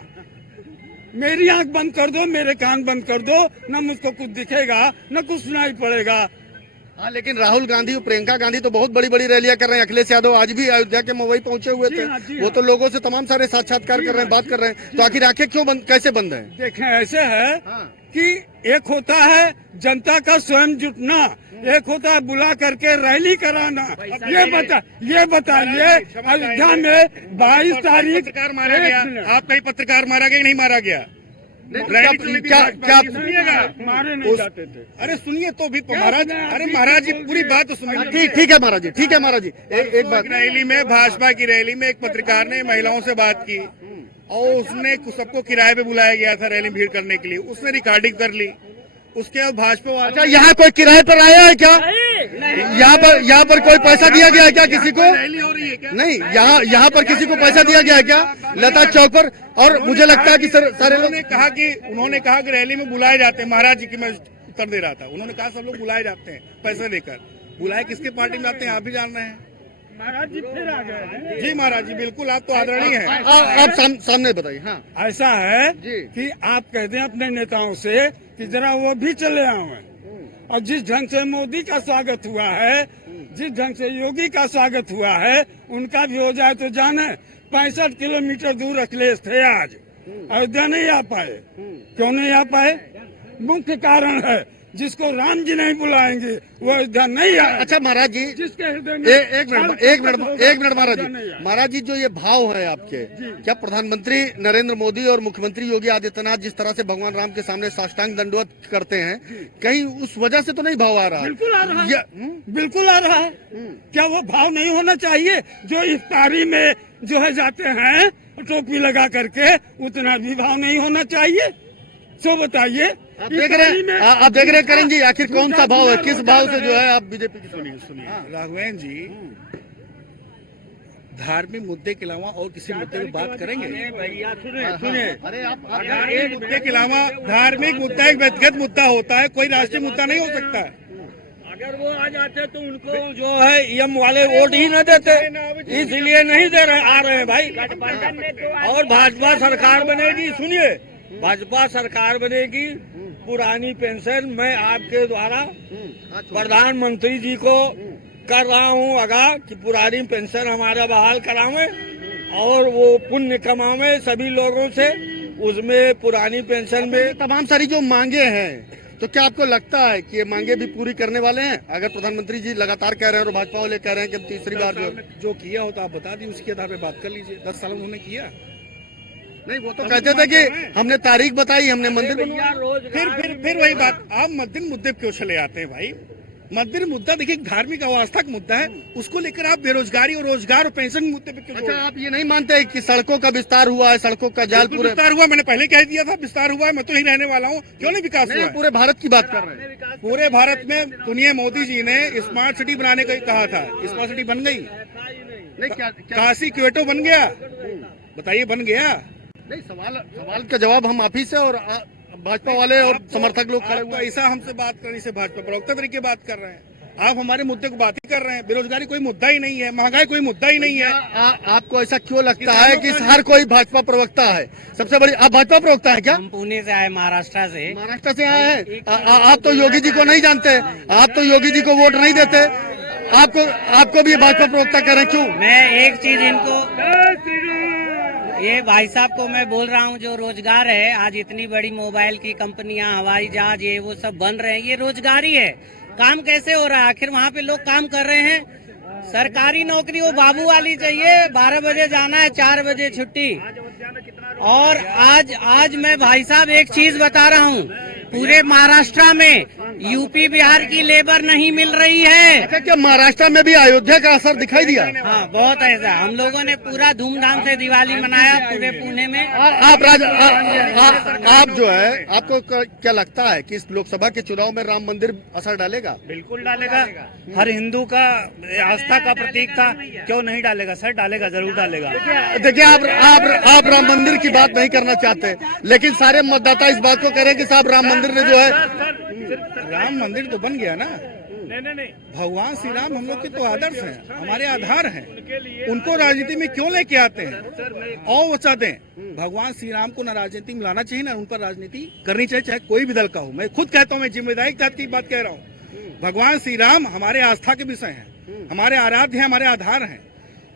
मेरी आंख बंद कर दो, मेरे कान बंद कर दो, न मुझको कुछ दिखेगा न कुछ सुनाई पड़ेगा। हाँ, लेकिन राहुल गांधी और प्रियंका गांधी तो बहुत बड़ी बड़ी रैलियां कर रहे हैं। अखिलेश यादव आज भी अयोध्या के मवई पहुंचे हुए थे। वो तो लोगों से तमाम सारे साक्षात्कार कर रहे हैं, बात कर रहे हैं। तो आखिर आंखें क्यों बंद, कैसे बंद है? देखें, ऐसे है कि एक होता है जनता का स्वयं जुटना, एक होता है बुला करके रैली कराना। ये बताइए अयोध्या में 22 तारीख पत्रकार मारा गया, आप कहीं पत्रकार मारा गया नहीं मारा गया? क्या मारे नहीं जाते थे। अरे सुनिए तो भी महाराज, अरे महाराज जी पूरी बात तो सुनिए। ठीक है महाराज जी, ठीक है महाराज जी। एक बात, रैली में, भाजपा की रैली में एक पत्रकार ने महिलाओं से बात की और उसने सबको किराए पे बुलाया गया था रैली भीड़ करने के लिए, उसने रिकॉर्डिंग कर ली। उसके बाद भाजपा वाले, अच्छा, यहाँ कोई किराए पर आया है क्या? यहाँ पर कोई पैसा दिया गया है क्या किसी को? रैली हो रही है क्या? नहीं, यहाँ पर किसी को पैसा दिया गया है क्या लता चौक पर? और मुझे लगता है कि सारे लोग उन्होंने कहा कि रैली में बुलाए जाते हैं। महाराज जी की मैं उत्तर दे रहा था, उन्होंने कहा सब लोग बुलाए जाते हैं पैसे देकर। बुलाए किसके पार्टी में जाते हैं आप भी जान रहे हैं। महाराज जी फिर आ गए। जी महाराज जी, बिल्कुल आप तो आदरणीय हैं। आप सामने बताइए। हाँ, ऐसा है जी कि आप कहते हैं अपने नेताओं से कि जरा वो भी चले आए, और जिस ढंग से मोदी का स्वागत हुआ है, जिस ढंग से योगी का स्वागत हुआ है, उनका भी हो जाए तो जाने। 65 किलोमीटर दूर अखिलेश थे, आज अयोध्या नहीं आ पाए। क्यों नहीं आ पाए? मुख्य कारण है जिसको राम जी नहीं बुलाएंगे वो अयोध्या नहीं आए। अच्छा महाराज जी, जिसके हृदय में एक मिनट महाराज जी, जो ये भाव है आपके, क्या प्रधानमंत्री नरेंद्र मोदी और मुख्यमंत्री योगी आदित्यनाथ जिस तरह से भगवान राम के सामने साष्टांग दंडवत करते हैं, कहीं उस वजह से तो नहीं भाव आ रहा? बिल्कुल आ रहा है, बिल्कुल आ रहा है। क्या वो भाव नहीं होना चाहिए? जो इफ्तारी में जो है जाते हैं टोपी लगा करके, उतना भी भाव नहीं होना चाहिए? सो बताइए, आप देख रहे हैं करण जी, आखिर कौन सा भाव है, किस भाव से जो है आप बीजेपी की? सुनिए राघवेंद्र जी, धार्मिक मुद्दे के अलावा और किसी मुद्दे पे बात करेंगे? भैया सुने अरे आप धार्मिक मुद्दे के अलावा धार्मिक मुद्दा एक व्यक्तिगत मुद्दा होता है, कोई राष्ट्रीय मुद्दा नहीं हो सकता है। अगर वो आ जाते तो उनको जो है ईएम वाले वोट ही न देते, इसलिए नहीं दे रहे, आ रहे हैं भाई। और भाजपा सरकार बनेगी, सुनिए, भाजपा सरकार बनेगी, पुरानी पेंशन मैं आपके द्वारा प्रधानमंत्री जी को कर रहा हूँ आगाह कि पुरानी पेंशन हमारा बहाल करावे और वो पुण्य कमावे सभी लोगों से, उसमें पुरानी पेंशन में तमाम सारी जो मांगे हैं, तो क्या आपको लगता है कि ये मांगे भी पूरी करने वाले हैं? अगर प्रधानमंत्री जी लगातार कह रहे हैं और भाजपा वाले कह रहे हैं कि तीसरी बार जो किया हो तो आप बता दी, उसके आधार पे बात कर लीजिए। 10 साल उन्होंने किया नहीं, वो तो कहते थे कि हमने तारीख बताई, हमने मंदिर बनवाया। फिर वही बात, आप मद्देन मुद्दे क्यों चले आते हैं भाई? मद्देन मुद्दा देखिए धार्मिक अवस्था का मुद्दा है, उसको लेकर आप बेरोजगारी और रोजगार और पेंशन के मुद्दे पे क्यों? अच्छा, आप ये नहीं मानते कि सड़कों का विस्तार हुआ है, सड़कों का जाल पूरे विस्तार हुआ, मैंने पहले कह दिया था विस्तार हुआ है, मैं तो यही रहने वाला हूँ, क्यों नहीं विकास हुआ? पूरे भारत की बात कर रहे हैं। पूरे भारत में सुनिए, मोदी जी ने स्मार्ट सिटी बनाने का कहा था, स्मार्ट सिटी बन गई? नहीं, क्या काशी क्वेटो बन गया? बताइए, बन गया? नहीं, सवाल का जवाब हम आप ही से और भाजपा वाले और समर्थक लोग खड़े हुए। ऐसा हमसे बात करने से भाजपा प्रवक्ता तरीके बात कर रहे हैं, आप हमारे मुद्दे को बात ही कर रहे हैं। बेरोजगारी कोई मुद्दा ही नहीं है, महंगाई कोई मुद्दा ही नहीं है। आपको ऐसा क्यों लगता है कि हर कोई भाजपा प्रवक्ता है? सबसे बड़ी, आप भाजपा प्रवक्ता है क्या? हम पुणे से आए, महाराष्ट्र से। महाराष्ट्र से आए हैं? आप तो योगी जी को नहीं जानते, आप तो योगी जी को वोट नहीं देते, आपको भी भाजपा प्रवक्ता कह रहे हैं, क्यों? मैं एक चीज इनको, ये भाई साहब को मैं बोल रहा हूँ, जो रोजगार है, आज इतनी बड़ी मोबाइल की कंपनियां, हवाई जहाज, ये वो सब बन रहे हैं, ये रोजगार ही है। काम कैसे हो रहा है? आखिर वहाँ पे लोग काम कर रहे हैं। सरकारी नौकरी वो बाबू वाली चाहिए, 12 बजे जाना है, 4 बजे छुट्टी। और आज मैं भाई साहब एक चीज बता रहा हूँ, पूरे महाराष्ट्र में यूपी बिहार की लेबर नहीं मिल रही है। अच्छा, क्या महाराष्ट्र में भी अयोध्या का असर दिखाई दिया? हाँ, बहुत ऐसा। हम लोगों ने पूरा धूमधाम से दिवाली मनाया पूरे पुणे में। आप जो है, आपको क्या लगता है कि इस लोकसभा के चुनाव में राम मंदिर असर डालेगा? बिल्कुल डालेगा। हर हिंदू का आस्था का प्रतीक था, क्यों नहीं डालेगा सर? डालेगा, जरूर डालेगा। देखिए, आप राम मंदिर की बात नहीं करना चाहते, लेकिन सारे मतदाता इस बात को कह रहे हैं कि साहब राम मंदिर ने जो है, राम मंदिर तो बन गया ना। भगवान श्री राम हम लोग के तो आदर्श हैं, हमारे आधार हैं, उनको राजनीति में क्यों लेके आते हैं? और वो चाहते हैं भगवान श्री राम को ना राजनीति में लाना चाहिए, ना उन पर राजनीति करनी चाहिए, चाहे कोई भी दल का हो। मैं खुद कहता हूँ, मैं जिम्मेदारी के साथ की बात कह रहा हूँ। भगवान श्री राम हमारे आस्था के विषय हैं, हमारे आराध्य हैं, हमारे आधार हैं,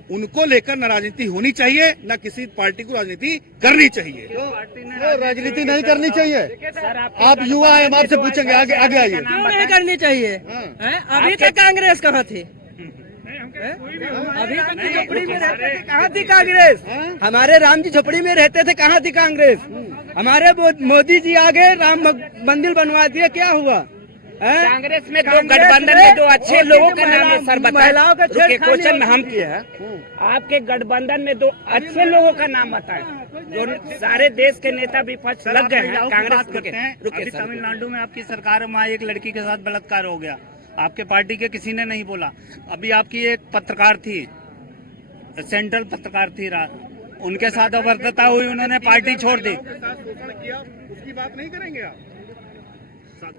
उनको लेकर न राजनीति होनी चाहिए, न किसी पार्टी को राजनीति करनी चाहिए। राजनीति नहीं करनी चाहिए। आप युवा हैं, हम आपसे पूछेंगे, आगे आइए। क्यों नहीं करनी चाहिए? अभी तक कांग्रेस कहाँ थी? अभी तक झोपड़ी में रहते थे, कहाँ थी कांग्रेस? हमारे राम जी झोपड़ी में रहते थे, कहाँ थी कांग्रेस? हमारे मोदी जी आगे राम मंदिर बनवा दिए, क्या हुआ? कांग्रेस में दो गठबंधन में दो अच्छे लोगों का नाम है सर, महिलाओं का क्वेश्चन में हम किए हैं। आपके गठबंधन में दो अच्छे लोगों का नाम बताएं, जो सारे देश के नेता विपक्ष लग गए हैं कांग्रेस करते हैं। अभी तमिलनाडु में आपकी सरकार में एक लड़की के साथ बलात्कार हो गया, आपके पार्टी के किसी ने नहीं बोला। अभी आपकी एक पत्रकार थी, सेंट्रल पत्रकार थी, उनके साथ अभद्रता हुई, उन्होंने पार्टी छोड़ दी, उसकी बात नहीं करेंगे आप?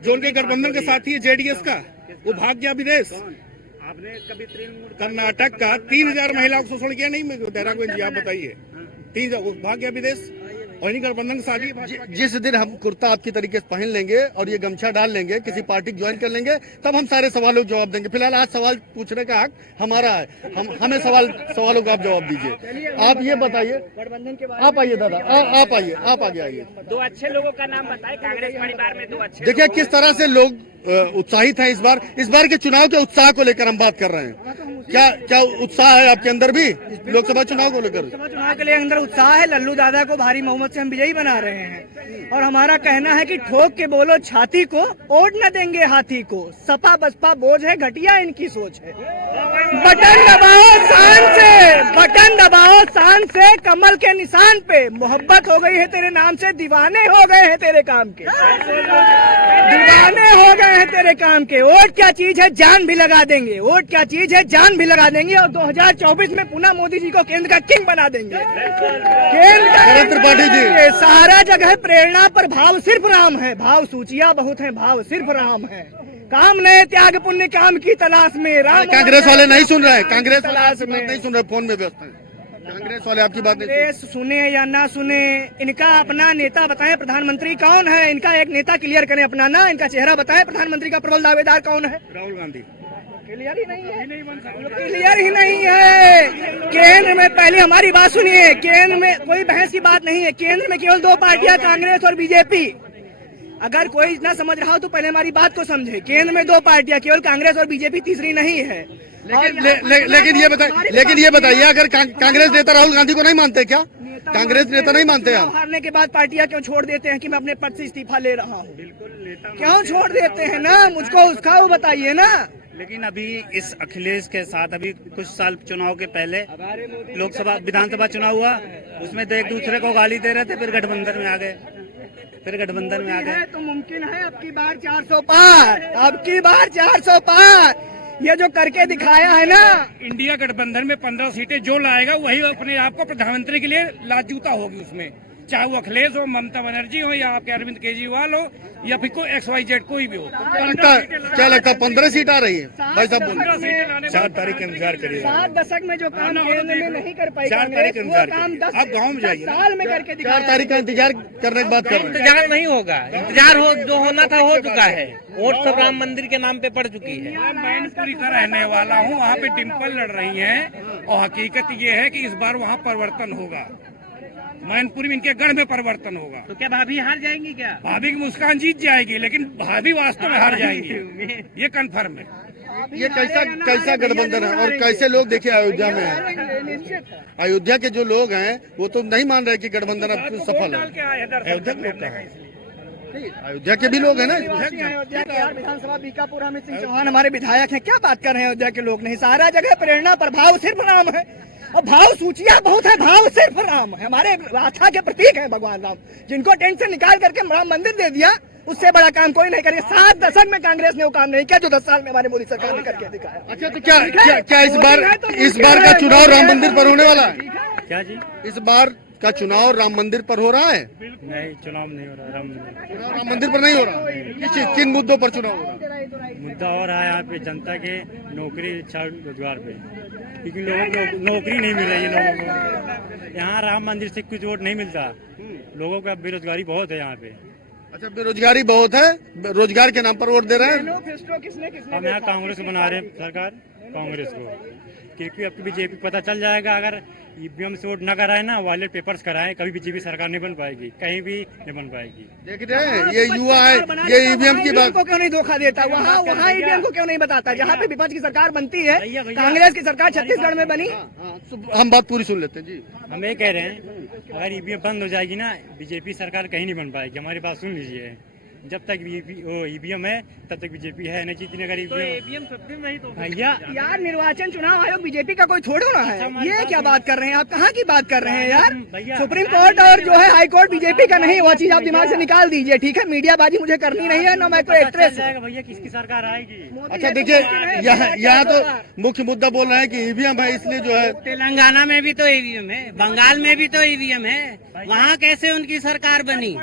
जो उनके गठबंधन के साथी है जेडीएस का, वो भाग गया विदेश। आपने कभी कर्नाटक का 3000 महिलाओं को शोषण किया नहीं? देहरादून जी, आप बताइए। 3000 वो भाग गया विदेश, और इन्हीं गठबंधन के साथी। जिस दिन हम कुर्ता आपकी तरीके से पहन लेंगे और ये गमछा डाल लेंगे, किसी पार्टी ज्वाइन कर लेंगे, तब हम सारे सवालों का जवाब देंगे। फिलहाल आज सवाल पूछने का हक हमारा है, हमें सवालों का आप जवाब दीजिए। आप ये बताइए, आप आइए दादा, आप आइए, आप आगे आइए। दो अच्छे लोगों का नाम बताएं कांग्रेस परिवार में, दो अच्छे। देखिए किस तरह से लोग उत्साहित हैं इस बार के चुनाव के उत्साह को लेकर हम बात कर रहे हैं। क्या उत्साह है आपके अंदर भी लोकसभा चुनाव को लेकर? लोकसभा चुनाव के लिए अंदर उत्साह है। लल्लू दादा को भारी बहुमत से हम विजयी बना रहे हैं, और हमारा कहना है कि ठोक के बोलो छाती को, ओढ़ न देंगे हाथी को। सपा बसपा बोझ है, घटिया इनकी सोच है। बटन दबाओ शान से, बटन दबाओ शान से, कमल के निशान पे। मोहब्बत हो गई है तेरे नाम से, दीवाने हो गए हैं तेरे काम के, दीवाने हो गए हैं तेरे काम के। वोट क्या चीज है, जान भी लगा देंगे। वोट क्या चीज है, जान भी लगा देंगे। और 2024 में पुनः मोदी जी को केंद्र का किंग बना देंगे। केंद्र त्रिपाठी जी, सारा जगह प्रेरणा पर भाव सिर्फ राम है। भाव सूचियां बहुत हैं, भाव सिर्फ राम है। काम नए त्याग पुण्य काम की तलाश में राम। कांग्रेस वाले नहीं सुन रहे, कांग्रेस वाले तलाश आपकी बात में नहीं सुन रहे, फोन में व्यस्त हैं। कांग्रेस वाले आपकी बात नहीं सुन रहे। कांग्रेस सुने या ना सुने, इनका अपना नेता बताएं प्रधानमंत्री कौन है। इनका एक नेता क्लियर करें अपना ना, इनका चेहरा बताएं प्रधानमंत्री का प्रबल दावेदार कौन है। राहुल गांधी क्लियर ही नहीं है, क्लियर ही नहीं है। केंद्र में पहले हमारी बात सुनिए, केंद्र में कोई बहस की बात नहीं है। केंद्र में केवल दो पार्टियां, कांग्रेस और बीजेपी। अगर कोई ना समझ रहा हो तो पहले हमारी बात को समझे। केंद्र में दो पार्टियां, केवल कांग्रेस और बीजेपी, तीसरी नहीं है। लेकिन ये बताइए, अगर कांग्रेस नेता राहुल गांधी को नहीं मानते क्या? कांग्रेस नेता नहीं मानते हैं? हारने के बाद पार्टियां क्यों छोड़ देते हैं कि मैं अपने पद से इस्तीफा ले रहा हूँ? क्यों छोड़ देते हैं ना, मुझको उसका वो बताइए ना। लेकिन अभी इस अखिलेश के साथ अभी कुछ साल चुनाव के पहले लोकसभा विधानसभा चुनाव हुआ, उसमें तो एक दूसरे को गाली दे रहे थे, फिर गठबंधन में आ गए, तो मुमकिन है अब की बार 400 पार, अब की बार 400 पार। ये जो करके दिखाया है ना, इंडिया गठबंधन में 15 सीटें जो लाएगा वही अपने आप को प्रधानमंत्री के लिए लाजूता होगी उसमें, चाहे वो अखिलेश हो, ममता बनर्जी हो, या आपके अरविंद केजरीवाल हो, या फिर कोई XYZ कोई भी हो। क्या लगता है 15 सीट आ रही है भाई साहब? 15 सीटें लाने 4 तारीख का इंतजार करिए। 7 दशक में जो काम केंद्र में नहीं कर पाई 4 तारीख का वो इंतजार काम करिए। आप गाँव में जाइए, साल में करके 4 तारीख का इंतजार करने की बात कर रहे हैं। इंतजार नहीं होगा, इंतजार हो जो होना था हो चुका है। वोट सब राम मंदिर के नाम पे पड़ चुकी है। मैं मैनपुरी का रहने वाला हूँ, वहाँ पे डिम्पल लड़ रही हैं और हकीकत ये है कि इस बार वहाँ परिवर्तन होगा। मैनपुरी में इनके गढ़ में परिवर्तन होगा। तो क्या भाभी हार जाएंगी क्या? भाभी की मुस्कान जीत जाएगी, लेकिन भाभी वास्तव में हार जाएंगी, ये कन्फर्म है। ये कैसा गठबंधन है और कैसे लोग देखिए अयोध्या में हैं। अयोध्या के जो लोग हैं वो तो नहीं मान रहे कि गठबंधन अब सफल है। अयोध्या के लोग कहाँ हैं? अयोध्या के भी लोग हैं ना। अयोध्या के यार विधानसभा बीकापुर अमित सिंह चौहान हमारे विधायक हैं, क्या बात कर रहे हैं अयोध्या के लोग? नहीं, सारा जगह प्रेरणा पर भाव सिर्फ राम है। और भाव सूचियां बहुत है, भाव सिर्फ राम है। हमारे आस्था के प्रतीक है भगवान राम, जिनको टेंशन निकाल करके राम मंदिर दे दिया, उससे बड़ा काम कोई नहीं करेगा। 7 दशक में कांग्रेस ने वो काम नहीं किया जो 10 साल में हमारे मोदी सरकार ने करके दिखाया। अच्छा, तो क्या इस बार का चुनाव राम मंदिर पर होने वाला है? क्या जी? इस बार का चुनाव राम मंदिर पर हो रहा है? नहीं, चुनाव नहीं हो रहा, राम मंदिर पर नहीं हो रहा। किन मुद्दों पर चुनाव हो रहा है? मुद्दा हो रहा है यहाँ पे जनता के नौकरी, इच्छा, रोजगार पे, क्योंकि लोगों को नौकरी नहीं मिल रही है। लोगों को यहाँ राम मंदिर से कुछ वोट नहीं मिलता, लोगों का बेरोजगारी बहुत है यहाँ पे। अच्छा, बेरोजगारी बहुत है, रोजगार के नाम पर वोट दे रहे हैं। हम यहाँ कांग्रेस को बना रहे हैं सरकार, कांग्रेस को, क्योंकि अब बीजेपी पता चल जाएगा। अगर ईवीएम से वोट न कराए ना, वायलेट पेपर्स कराए, कभी बीजेपी सरकार नहीं बन पाएगी, कहीं भी नहीं बन पाएगी। देख रहे हैं ये युवा है, ये ईवीएम की बात को क्यों नहीं धोखा देता? वहाँ ईवीएम को क्यों नहीं बताता? जहाँ पे विपक्ष की सरकार बनती है, कांग्रेस की सरकार छत्तीसगढ़ में बनी। हम बात पूरी सुन लेते हैं जी। हम ये कह रहे हैं, अगर ईवीएम बंद हो जाएगी ना, बीजेपी सरकार कहीं नहीं बन पाएगी। हमारी बात सुन लीजिए, जब तक ईवीएम है तब तक बीजेपी है, नहीं जीतने अगर ईवीएम नहीं तो भैया। यार निर्वाचन चुनाव आयोग बीजेपी का कोई थोड़ा ना है। ये क्या बात कर रहे हैं आप? कहाँ की बात कर रहे हैं यार? सुप्रीम कोर्ट और जो है हाई कोर्ट बीजेपी का नहीं, वो चीज आप दिमाग से निकाल दीजिए, ठीक है? मीडिया बाजी मुझे करनी नहीं है, ना मैं कोई एक्ट्रेस। भैया किसकी सरकार आएगी? अच्छा देखिए, यहाँ तो मुख्य मुद्दा बोल रहे हैं कि ईवीएम है, इसलिए जो है तेलंगाना में भी तो ईवीएम है, बंगाल में भी तो ईवीएम है, वहाँ कैसे उनकी सरकार बनी?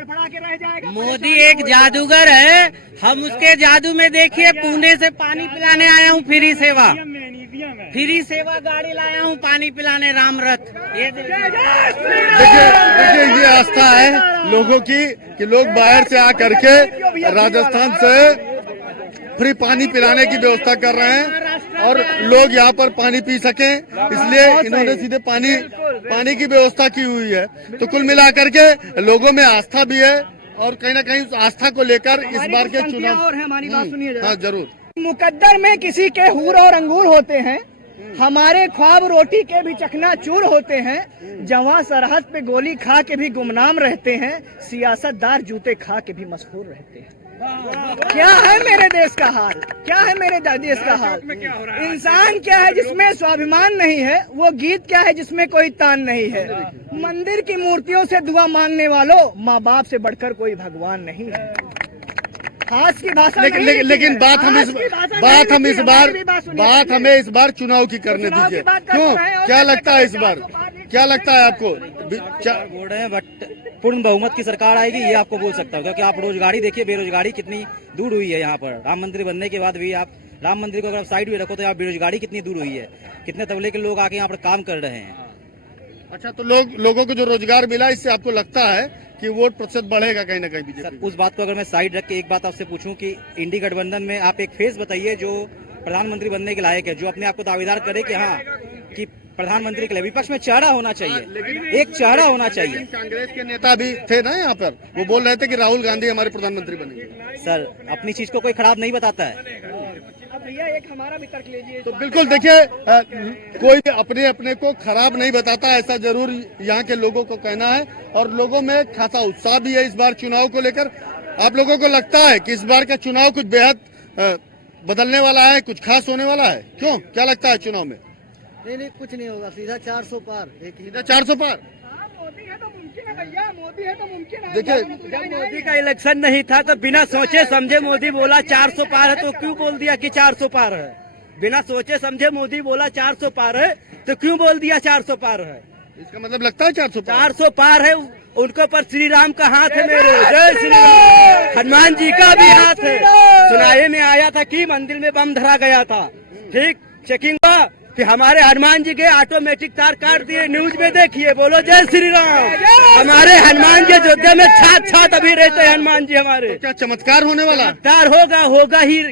मोदी एक जादूगर है, हम उसके जादू में देखिए पुणे से पानी पिलाने आया हूँ, फ्री सेवा गाड़ी लाया हूँ पानी पिलाने, राम रथ। ये देखिए ये आस्था है लोगों की कि लोग बाहर से आकर के राजस्थान से फ्री पानी पिलाने की व्यवस्था कर रहे हैं और लोग यहाँ पर पानी पी सकें, इसलिए इन्होंने सीधे पानी की व्यवस्था की हुई है। तो कुल मिलाकर के लोगों में आस्था भी है और कहीं ना कहीं उस आस्था को लेकर इस बार के चुनाव और है। हमारी बात सुनिए जरा। हाँ जरूर। मुकद्दर में किसी के हूर और अंगूर होते हैं, हमारे ख्वाब रोटी के भी चकनाचूर होते हैं, जवां सरहद पे गोली खा के भी गुमनाम रहते हैं, सियासतदार जूते खा के भी मशहूर रहते हैं। क्या है मेरे देश का हाल? क्या है मेरे देश का हाल? इंसान क्या है जिसमें स्वाभिमान नहीं है? वो गीत क्या है जिसमें कोई तान नहीं है? मंदिर की मूर्तियों से दुआ मांगने वालों, माँ बाप से बढ़कर कोई भगवान नहीं है। खास की भाषा लेकिन नहीं लेकिन, लेकिन बात हम इस बात हमें इस बार चुनाव की करने चुनाव की दीजिए। बात कर क्यों, रहे हैं और क्या क्या लगता है इस बार, क्या लगता है आपको? बोल रहे हैं बट पूर्ण बहुमत की सरकार आएगी ये आपको बोल सकता हूँ, क्योंकि आप रोजगारी देखिए, बेरोजगारी कितनी दूर हुई है यहाँ पर। राम मंदिर बनने के बाद भी आप राम मंदिर को अगर आप साइड में रखो तो यहाँ बेरोजगारी कितनी दूर हुई है, कितने तबले के लोग आके यहाँ पर काम कर रहे हैं। अच्छा, तो लोगों को जो रोजगार मिला, इससे आपको लगता है कि वोट प्रतिशत बढ़ेगा कहीं ना कहीं बीजेपी? सर उस बात को अगर मैं साइड रख के एक बात आपसे पूछूं कि इंडी गठबंधन में आप एक फेस बताइए जो प्रधानमंत्री बनने के लायक है, जो अपने आप को दावेदार करे कि हाँ कि प्रधानमंत्री के लिए विपक्ष में चेहरा होना चाहिए, एक चेहरा होना चाहिए। कांग्रेस के नेता भी थे ना यहाँ पर, वो बोल रहे थे कि राहुल गांधी हमारे प्रधानमंत्री बनेंगे। सर अपनी चीज को कोई खराब नहीं बताता है। भैया एक हमारा भी तर्क लीजिए। तो बिल्कुल देखिए, कोई अपने अपने को खराब नहीं बताता, ऐसा जरूर यहाँ के लोगों को कहना है। और लोगों में खासा उत्साह भी है इस बार चुनाव को लेकर। आप लोगों को लगता है कि इस बार का चुनाव कुछ बेहद बदलने वाला है, कुछ खास होने वाला है? क्यों, क्या लगता है चुनाव में? नहीं, कुछ नहीं होगा, सीधा 400 पार। सीधा 400 पार। मोदी है तो मुमकिन है भैया, मोदी है तो मुमकिन है। देखिए, जब मोदी का इलेक्शन नहीं था तो बिना सोचे समझे मोदी बोला 400 पार है, तो क्यों बोल दिया कि 400 पार है? बिना सोचे समझे मोदी बोला 400 पार है, तो क्यों बोल दिया 400 पार है? इसका मतलब लगता है 400 पार है। उनको पर श्री राम का हाथ है मेरे, जय श्री राम। हनुमान जी का भी हाथ है। सुनाए में आया था कि मंदिर में बम धरा गया था, ठीक चेकिंग हुआ कि हमारे हनुमान जी के ऑटोमेटिक तार काट दिए। न्यूज में देखिए, बोलो जय श्री राम। हमारे हनुमान जी अयोध्या में छात छात अभी रहते हैं हनुमान जी हमारे। तो क्या चमत्कार होने वाला? चमत्कार होगा ही,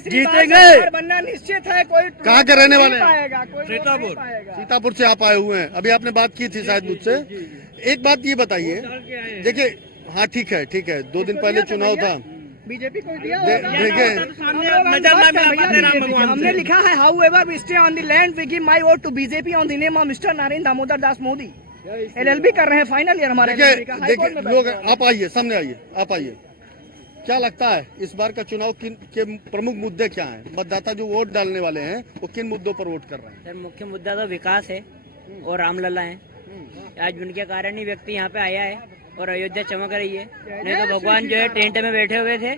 जीतेंगे। बनना निश्चित है। कोई कहाँ के रहने वाले हैं? सीतापुर। सीतापुर से आप आए हुए हैं। अभी आपने बात की थी शायद मुझसे। एक बात ये बताइए, देखिए, हाँ ठीक है 2 दिन पहले चुनाव था, बीजेपी को दिया। देखिए हमने लिखा है, however we stay on the land we give my vote to BJP on the name of mister Narendra Damodar Das Modi. LLB कर रहे हैं फाइनल ईयर हमारे। देखिए लोग, आप आइए, सामने आइए, आप आइए। क्या लगता है इस बार का चुनाव के प्रमुख मुद्दे क्या हैं? मतदाता जो वोट डालने वाले हैं वो किन मुद्दों पर वोट कर रहे हैं? सर मुख्य मुद्दा तो विकास है और रामलला है। आज उनके कारण ही व्यक्ति यहाँ पे आया है और अयोध्या चमक रही है, नहीं तो भगवान जो है टेंट में बैठे हुए थे।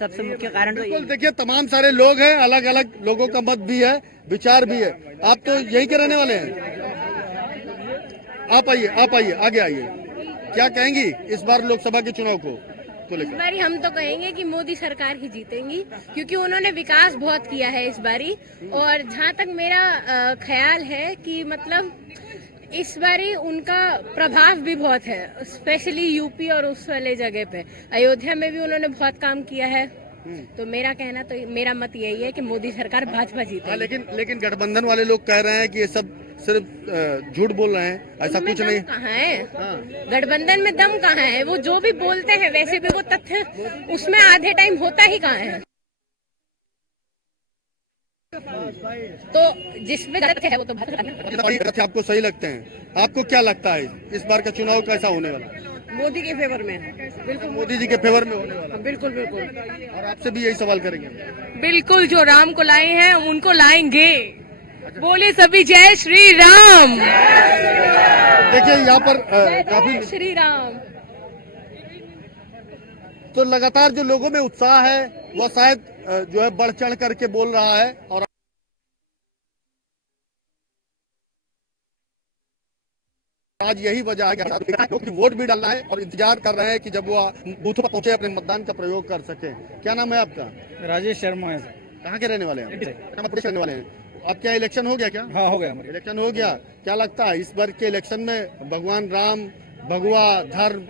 सबसे मुख्य कारण तो बिल्कुल, देखिए तमाम सारे लोग हैं, अलग अलग लोगों का मत भी है, विचार भी है। आप तो यही के रहने वाले हैं। आप आइए, आगे आइए। क्या कहेंगी इस बार लोकसभा के चुनाव को लेकर? इस बारी हम तो कहेंगे कि मोदी सरकार ही जीतेंगी, क्योंकि उन्होंने विकास बहुत किया है इस बारी। और जहाँ तक मेरा ख्याल है कि मतलब इस बारी उनका प्रभाव भी बहुत है, स्पेशली यूपी और उस वाले जगह पे। अयोध्या में भी उन्होंने बहुत काम किया है। तो मेरा मत यही है कि मोदी सरकार भाजपा जीते। लेकिन गठबंधन वाले लोग कह रहे हैं कि ये सब सिर्फ झूठ बोल रहे हैं, ऐसा कुछ नहीं। कहाँ है गठबंधन में दम? कहाँ है? वो जो भी बोलते हैं वैसे भी वो तथ्य उसमें आधे टाइम होता ही कहाँ है। तो जिसमें गलत है वो तो भाजपा। आपको सही लगते हैं? आपको क्या लगता है इस बार का चुनाव कैसा होने वाला? मोदी के फेवर में। बिल्कुल मोदी जी के फेवर में होने वाला। बिल्कुल। और आपसे भी यही सवाल करेंगे। बिल्कुल, जो राम को लाए हैं उनको लाएंगे। बोले सभी जय श्री राम। देखिए यहाँ पर काफी श्री राम। तो लगातार जो लोगों में उत्साह है वो शायद जो है बढ़ चढ़ करके बोल रहा है। और आज यही वजह है कि वोट भी डालना है और इंतजार कर रहे हैं कि जब वो बूथ पर पहुंचे अपने मतदान का प्रयोग कर सके। क्या नाम है आपका? राजेश शर्मा है सर। कहाँ के रहने वाले हैं? रहने वाले हैं। अब क्या इलेक्शन हो गया? क्या हाँ हो गया, इलेक्शन हो गया। क्या लगता है इस बार के इलेक्शन में भगवान राम, भगवा, धर्म,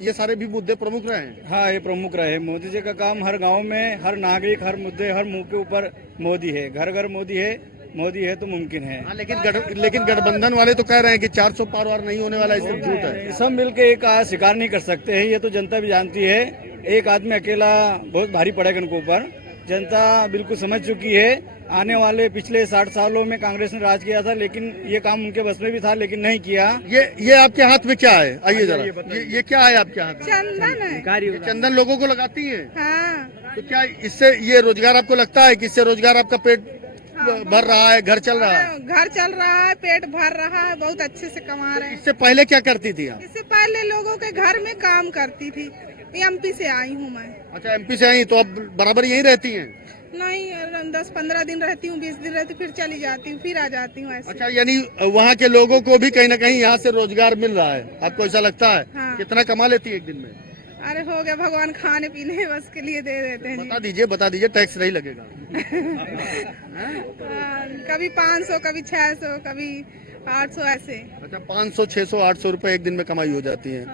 ये सारे भी मुद्दे प्रमुख रहे हैं? हाँ ये प्रमुख रहे। मोदी जी का काम हर गांव में, हर नागरिक, हर मुद्दे, हर मुंह के ऊपर मोदी है। घर घर मोदी है तो मुमकिन है। हाँ, लेकिन गठबंधन वाले तो कह रहे हैं कि 400 पार वार नहीं होने वाला, इसमें झूठ है। सब मिलके एक स्वीकार नहीं कर सकते हैं, ये तो जनता भी जानती है। एक आदमी अकेला बहुत भारी पड़ेगा उनके ऊपर। जनता बिल्कुल समझ चुकी है। आने वाले पिछले 60 सालों में कांग्रेस ने राज किया था, लेकिन ये काम उनके बस में भी था, लेकिन नहीं किया। ये आपके हाथ में क्या है? आइए जरा, ये क्या है आपके हाथ में? चंदन है। चंदन लोगों को लगाती है? हाँ। तो क्या इससे ये रोजगार आपको लगता है कि इससे रोजगार आपका पेट भर रहा है, घर चल रहा है? घर चल रहा है, पेट भर रहा है, बहुत अच्छे से कमा रहे हैं। इससे पहले क्या करती थी आप? इससे पहले लोगों के घर में काम करती थी। एमपी से आई हूँ मैं। अच्छा, एमपी से आई, तो अब बराबर यहीं रहती हैं? नहीं, 10-15 दिन रहती हूँ, 20 दिन रहती, फिर चली जाती हूँ, फिर आ जाती हूँ ऐसे। अच्छा, यानी वहाँ के लोगों को भी कहीं ना कहीं यहाँ से रोजगार मिल रहा है, आपको ऐसा लगता है? हाँ। कितना कमा लेती है एक दिन में? अरे हो गया, भगवान खाने पीने बस के लिए दे देते हैं। बता दीजिए, टैक्स नहीं लगेगा? कभी 500, कभी 600, कभी 800 ऐसे। अच्छा, 500, 600, 800 रुपए एक दिन में कमाई हो जाती है।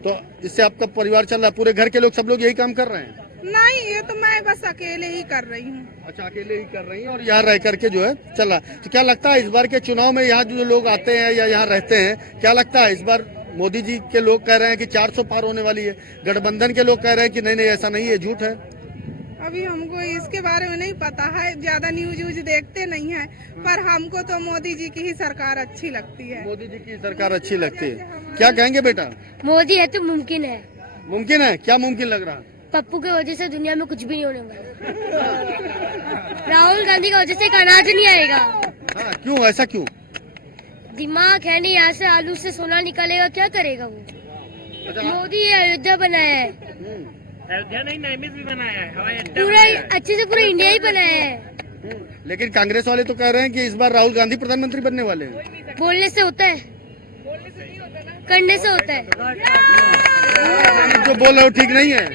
तो इससे आपका परिवार चल रहा है? पूरे घर के लोग, सब लोग यही काम कर रहे हैं? नहीं, ये तो मैं बस अकेले ही कर रही हूँ। अच्छा, अकेले ही कर रही हैं और यहाँ रह करके जो है चल रहा है। तो क्या लगता है इस बार के चुनाव में यहाँ जो लोग आते हैं या यहाँ रहते हैं, क्या लगता है इस बार मोदी जी के लोग कह रहे हैं कि 400 पार होने वाली है, गठबंधन के लोग कह रहे हैं कि नहीं नहीं ऐसा नहीं है, झूठ है? अभी हमको इसके बारे में नहीं पता है, ज्यादा न्यूज व्यूज देखते नहीं है, पर हमको तो मोदी जी की ही सरकार अच्छी लगती है। मोदी जी की सरकार अच्छी लगती है। क्या कहेंगे बेटा? मोदी है तो मुमकिन है। मुमकिन है? क्या मुमकिन लग रहा है? पप्पू की वजह से दुनिया में कुछ भी नहीं होने वाला। राहुल गांधी की वजह से एक अनाज नहीं आएगा। हाँ, क्यों, ऐसा क्यों? दिमाग है नहीं, यहाँ से आलू से सोना निकालेगा, क्या करेगा वो? अच्छा, मोदी अयोध्या बनाया है, अयोध्या नहीं, नैमिष भी बनाया है, हवाई अड्डा पूरा अच्छे से पूरा इंडिया ही बनाया है। लेकिन कांग्रेस वाले तो कह रहे हैं कि इस बार राहुल गांधी प्रधानमंत्री बनने वाले हैं। बोलने से होता है, करने से होता है। जो बोल रहे हो ठीक नहीं है।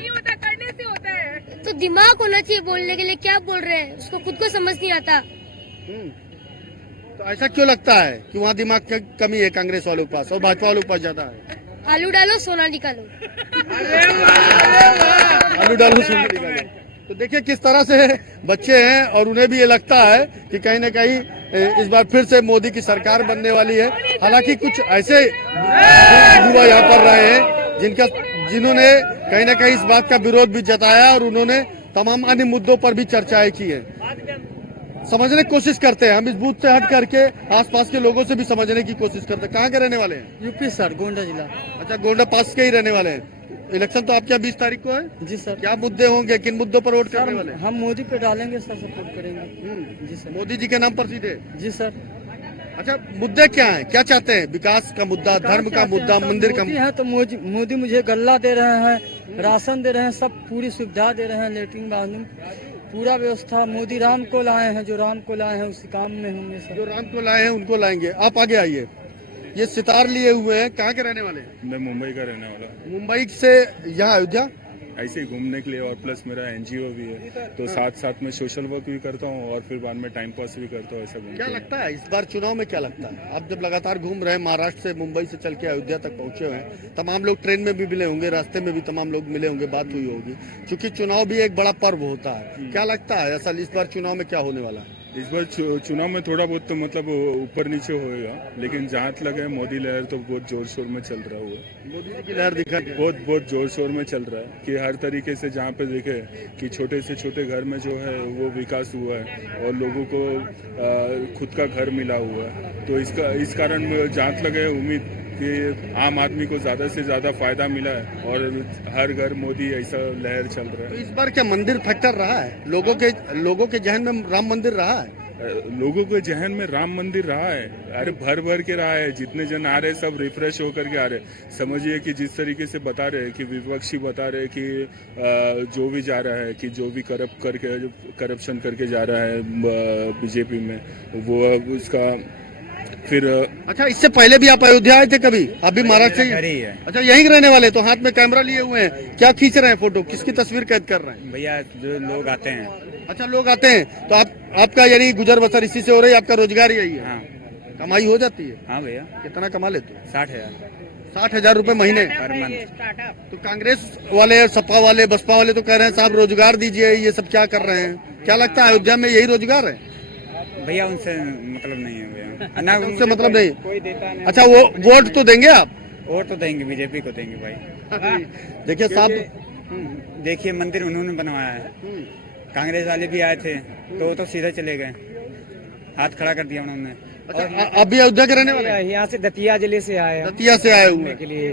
तो दिमाग होना चाहिए बोलने के लिए, क्या बोल रहे हैं उसको खुद को समझ नहीं आता। तो ऐसा क्यों लगता है कि वहाँ दिमाग की कमी है कांग्रेस वालों के पास और भाजपा वालों के पास ज्यादा है? आलू डालो सोना निकालो। आलू डालो सोना निकालो। तो देखिए किस तरह से बच्चे हैं और उन्हें भी ये लगता है कि कहीं ना कहीं इस बार फिर से मोदी की सरकार बनने वाली है। हालांकि कुछ ऐसे युवा यहाँ पर रहे हैं जिन्होंने कहीं ना कहीं इस बात का विरोध भी जताया और उन्होंने तमाम अन्य मुद्दों पर भी चर्चाएं की है। समझने की कोशिश करते हैं हम, इस बूथ से हट करके आसपास के लोगों से भी समझने की कोशिश करते हैं। कहाँ के रहने वाले हैं? यूपी सर, गोंडा जिला। अच्छा, गोंडा पास के ही रहने वाले हैं। इलेक्शन तो आपके 20 तारीख को है? जी सर। क्या मुद्दे होंगे, किन मुद्दों पर वोट करने वाले? हम मोदी पे डालेंगे सर, सपोर्ट करेंगे। जी सर। मोदी जी के नाम पर सीधे? जी सर। अच्छा, मुद्दे क्या हैं, क्या चाहते हैं? विकास का मुद्दा, धर्म का मुद्दा, मंदिर का मुद्दा है तो मोदी मुझे गल्ला दे रहे हैं, राशन दे रहे हैं, सब पूरी सुविधा दे रहे हैं, लेटरिन बाथरूम पूरा व्यवस्था। मोदी राम को लाए हैं, जो राम को लाए हैं उसी काम में होंगे सर। जो राम को लाए हैं उनको लाएंगे। आप आगे आइए। ये सितार लिए हुए हैं, कहाँ के रहने वाले हैं? मैं मुंबई का रहने वाला। मुंबई से यहाँ अयोध्या ऐसे ही घूमने के लिए, और प्लस मेरा एनजीओ भी है, तो साथ साथ में सोशल वर्क भी करता हूँ और फिर बाद में टाइम पास भी करता हूँ। ऐसा क्या लगता है इस बार चुनाव में, क्या लगता है? आप जब लगातार घूम रहे हैं, महाराष्ट्र से मुंबई से चल के अयोध्या तक पहुंचे हुए हैं, तमाम लोग ट्रेन में भी मिले होंगे, रास्ते में भी तमाम लोग मिले होंगे, बात हुई होगी, क्योंकि चुनाव भी एक बड़ा पर्व होता है। क्या लगता है असल इस बार चुनाव में क्या होने वाला है? इस बार चुनाव में थोड़ा बहुत तो मतलब ऊपर नीचे होएगा, लेकिन जहाँ तक है मोदी लहर तो बहुत जोर शोर में चल रहा हुआ। मोदी जी की लहर दिखा, बहुत जोर शोर में चल रहा है कि हर तरीके से जहाँ पे देखे कि छोटे से छोटे घर में जो है वो विकास हुआ है और लोगों को खुद का घर मिला हुआ है। तो इस कारण जहाँ तक है उम्मीद कि आम आदमी को ज्यादा से ज्यादा फायदा मिला है और हर घर मोदी ऐसा लहर चल रहा है। तो इस बार क्या मंदिर फैक्टर रहा है? लोगों के जहन में राम मंदिर रहा है? लोगों के जहन में राम मंदिर रहा है, अरे भर भर के रहा है। जितने जन आ रहे सब रिफ्रेश होकर के आ रहे। समझिए कि जिस तरीके से बता रहे हैं कि विपक्षी बता रहे हैं कि जो भी जा रहा है कि जो भी करप्शन करके जा रहा है बीजेपी में, वो उसका फिर। अच्छा, इससे पहले भी आप अयोध्या आए थे कभी? आप भी महाराष्ट्र से ही है? अच्छा, यहीं रहने वाले, तो हाथ में कैमरा लिए हुए हैं, क्या खींच रहे हैं फोटो? किसकी तस्वीर कैद कर रहे हैं? भैया जो लोग आते हैं। अच्छा, लोग आते हैं तो आपका यानी गुजर बसर इसी से हो रही है, आपका रोजगार यही है? हाँ। कमाई हो जाती है? हाँ भैया। कितना कमा लेते हो? 60,000। 60,000 रुपए महीने पर मंथ। तो कांग्रेस वाले, सपा वाले, बसपा वाले तो कह रहे हैं साहब रोजगार दीजिए, ये सब क्या कर रहे हैं? क्या लगता है अयोध्या में यही रोजगार है? भैया उनसे मतलब नहीं है भैया, ना उनसे मतलब नहीं, कोई देता नहीं। अच्छा, वो वोट तो देंगे आप? वोट तो देंगे, बीजेपी को देंगे भाई। देखिए साहब, देखिए मंदिर उन्होंने बनवाया है, कांग्रेस वाले भी आए थे तो वो तो सीधे चले गए, हाथ खड़ा कर दिया उन्होंने। आप भी अयोध्या के रहने वाले हैं? यहाँ से दतिया जिले से आए हैं दतिया से आए हुए के लिए,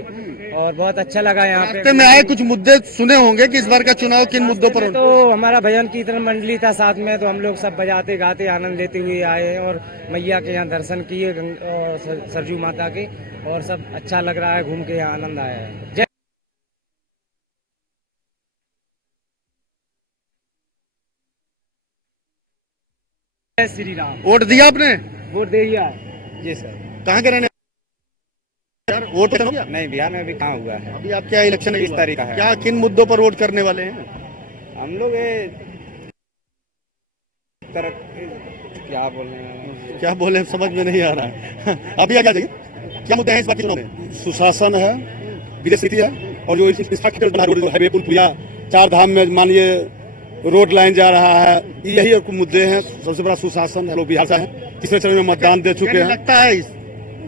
और बहुत अच्छा लगा यहाँ पे। रास्ते में आए कुछ मुद्दे सुने होंगे कि इस बार का चुनाव किन मुद्दों पर होना? तो हमारा भजन कीर्तन मंडली था साथ में, तो हम लोग सब बजाते गाते आनंद लेते हुए आए हैं और मैया के यहाँ दर्शन किए और सरजू माता के, और सब अच्छा लग रहा है, घूम के यहाँ आनंद आया है। जय श्री राम। वोट दिया आपने? वोट दे दिया जी सर। कहाँ के रहने यार? वोट हो गया? नहीं, बिहार में भी कहाँ हुआ है? अभी आप क्या इलेक्शन 20 तारीख का है। क्या किन मुद्दों पर वोट करने वाले हैं? हम लोग क्या बोले क्या बोले समझ में नहीं आ रहा है। अभी क्या चाहिए, क्या मुद्दे हैं इस बार के चुनाव में? सुशासन है, विदेश नीति है, और जो इंफ्रास्ट्रक्चर बना हाईवे पुल पुलिया, 4 धाम में मानिए रोड लाइन जा रहा है, यही मुद्दे हैं। सबसे बड़ा सुशासन है। लोग बिहार से हैं, तीसरे चरण में मतदान दे चुके हैं। लगता है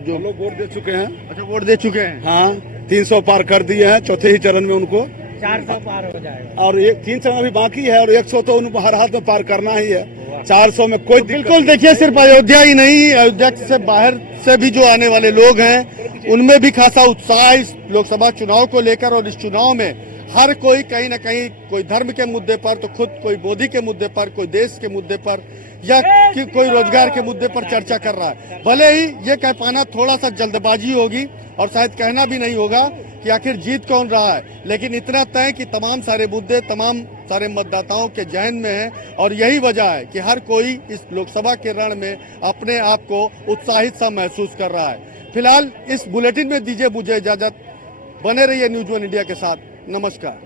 जो लोग वोट दे चुके हैं। अच्छा, वोट दे चुके हैं। हाँ, 300 पार कर दिए हैं, चौथे ही चरण में उनको 400 पार हो जाएगा, और 3 चरण अभी बाकी है, और 100 तो उनको हर हाथ में पार करना ही है। 400 में कोई बिल्कुल देखिए, सिर्फ अयोध्या ही नहीं, अयोध्या से बाहर से भी जो आने वाले लोग हैं उनमें भी खासा उत्साह इस लोकसभा चुनाव को लेकर। और इस चुनाव में हर कोई कहीं न कहीं कोई धर्म के मुद्दे पर, तो खुद कोई मोदी के मुद्दे पर, कोई देश के मुद्दे पर, या कि कोई रोजगार के मुद्दे पर चर्चा कर रहा है। भले ही ये कह पाना थोड़ा सा जल्दबाजी होगी और शायद कहना भी नहीं होगा कि आखिर जीत कौन रहा है, लेकिन इतना तय कि तमाम सारे मुद्दे तमाम सारे मतदाताओं के जहन में हैं। और यही वजह है कि हर कोई इस लोकसभा के रण में अपने आप को उत्साहित सा महसूस कर रहा है। फिलहाल इस बुलेटिन में दीजिए मुझे इजाजत। बने रहिए न्यूज़ वन इंडिया के साथ। नमस्कार।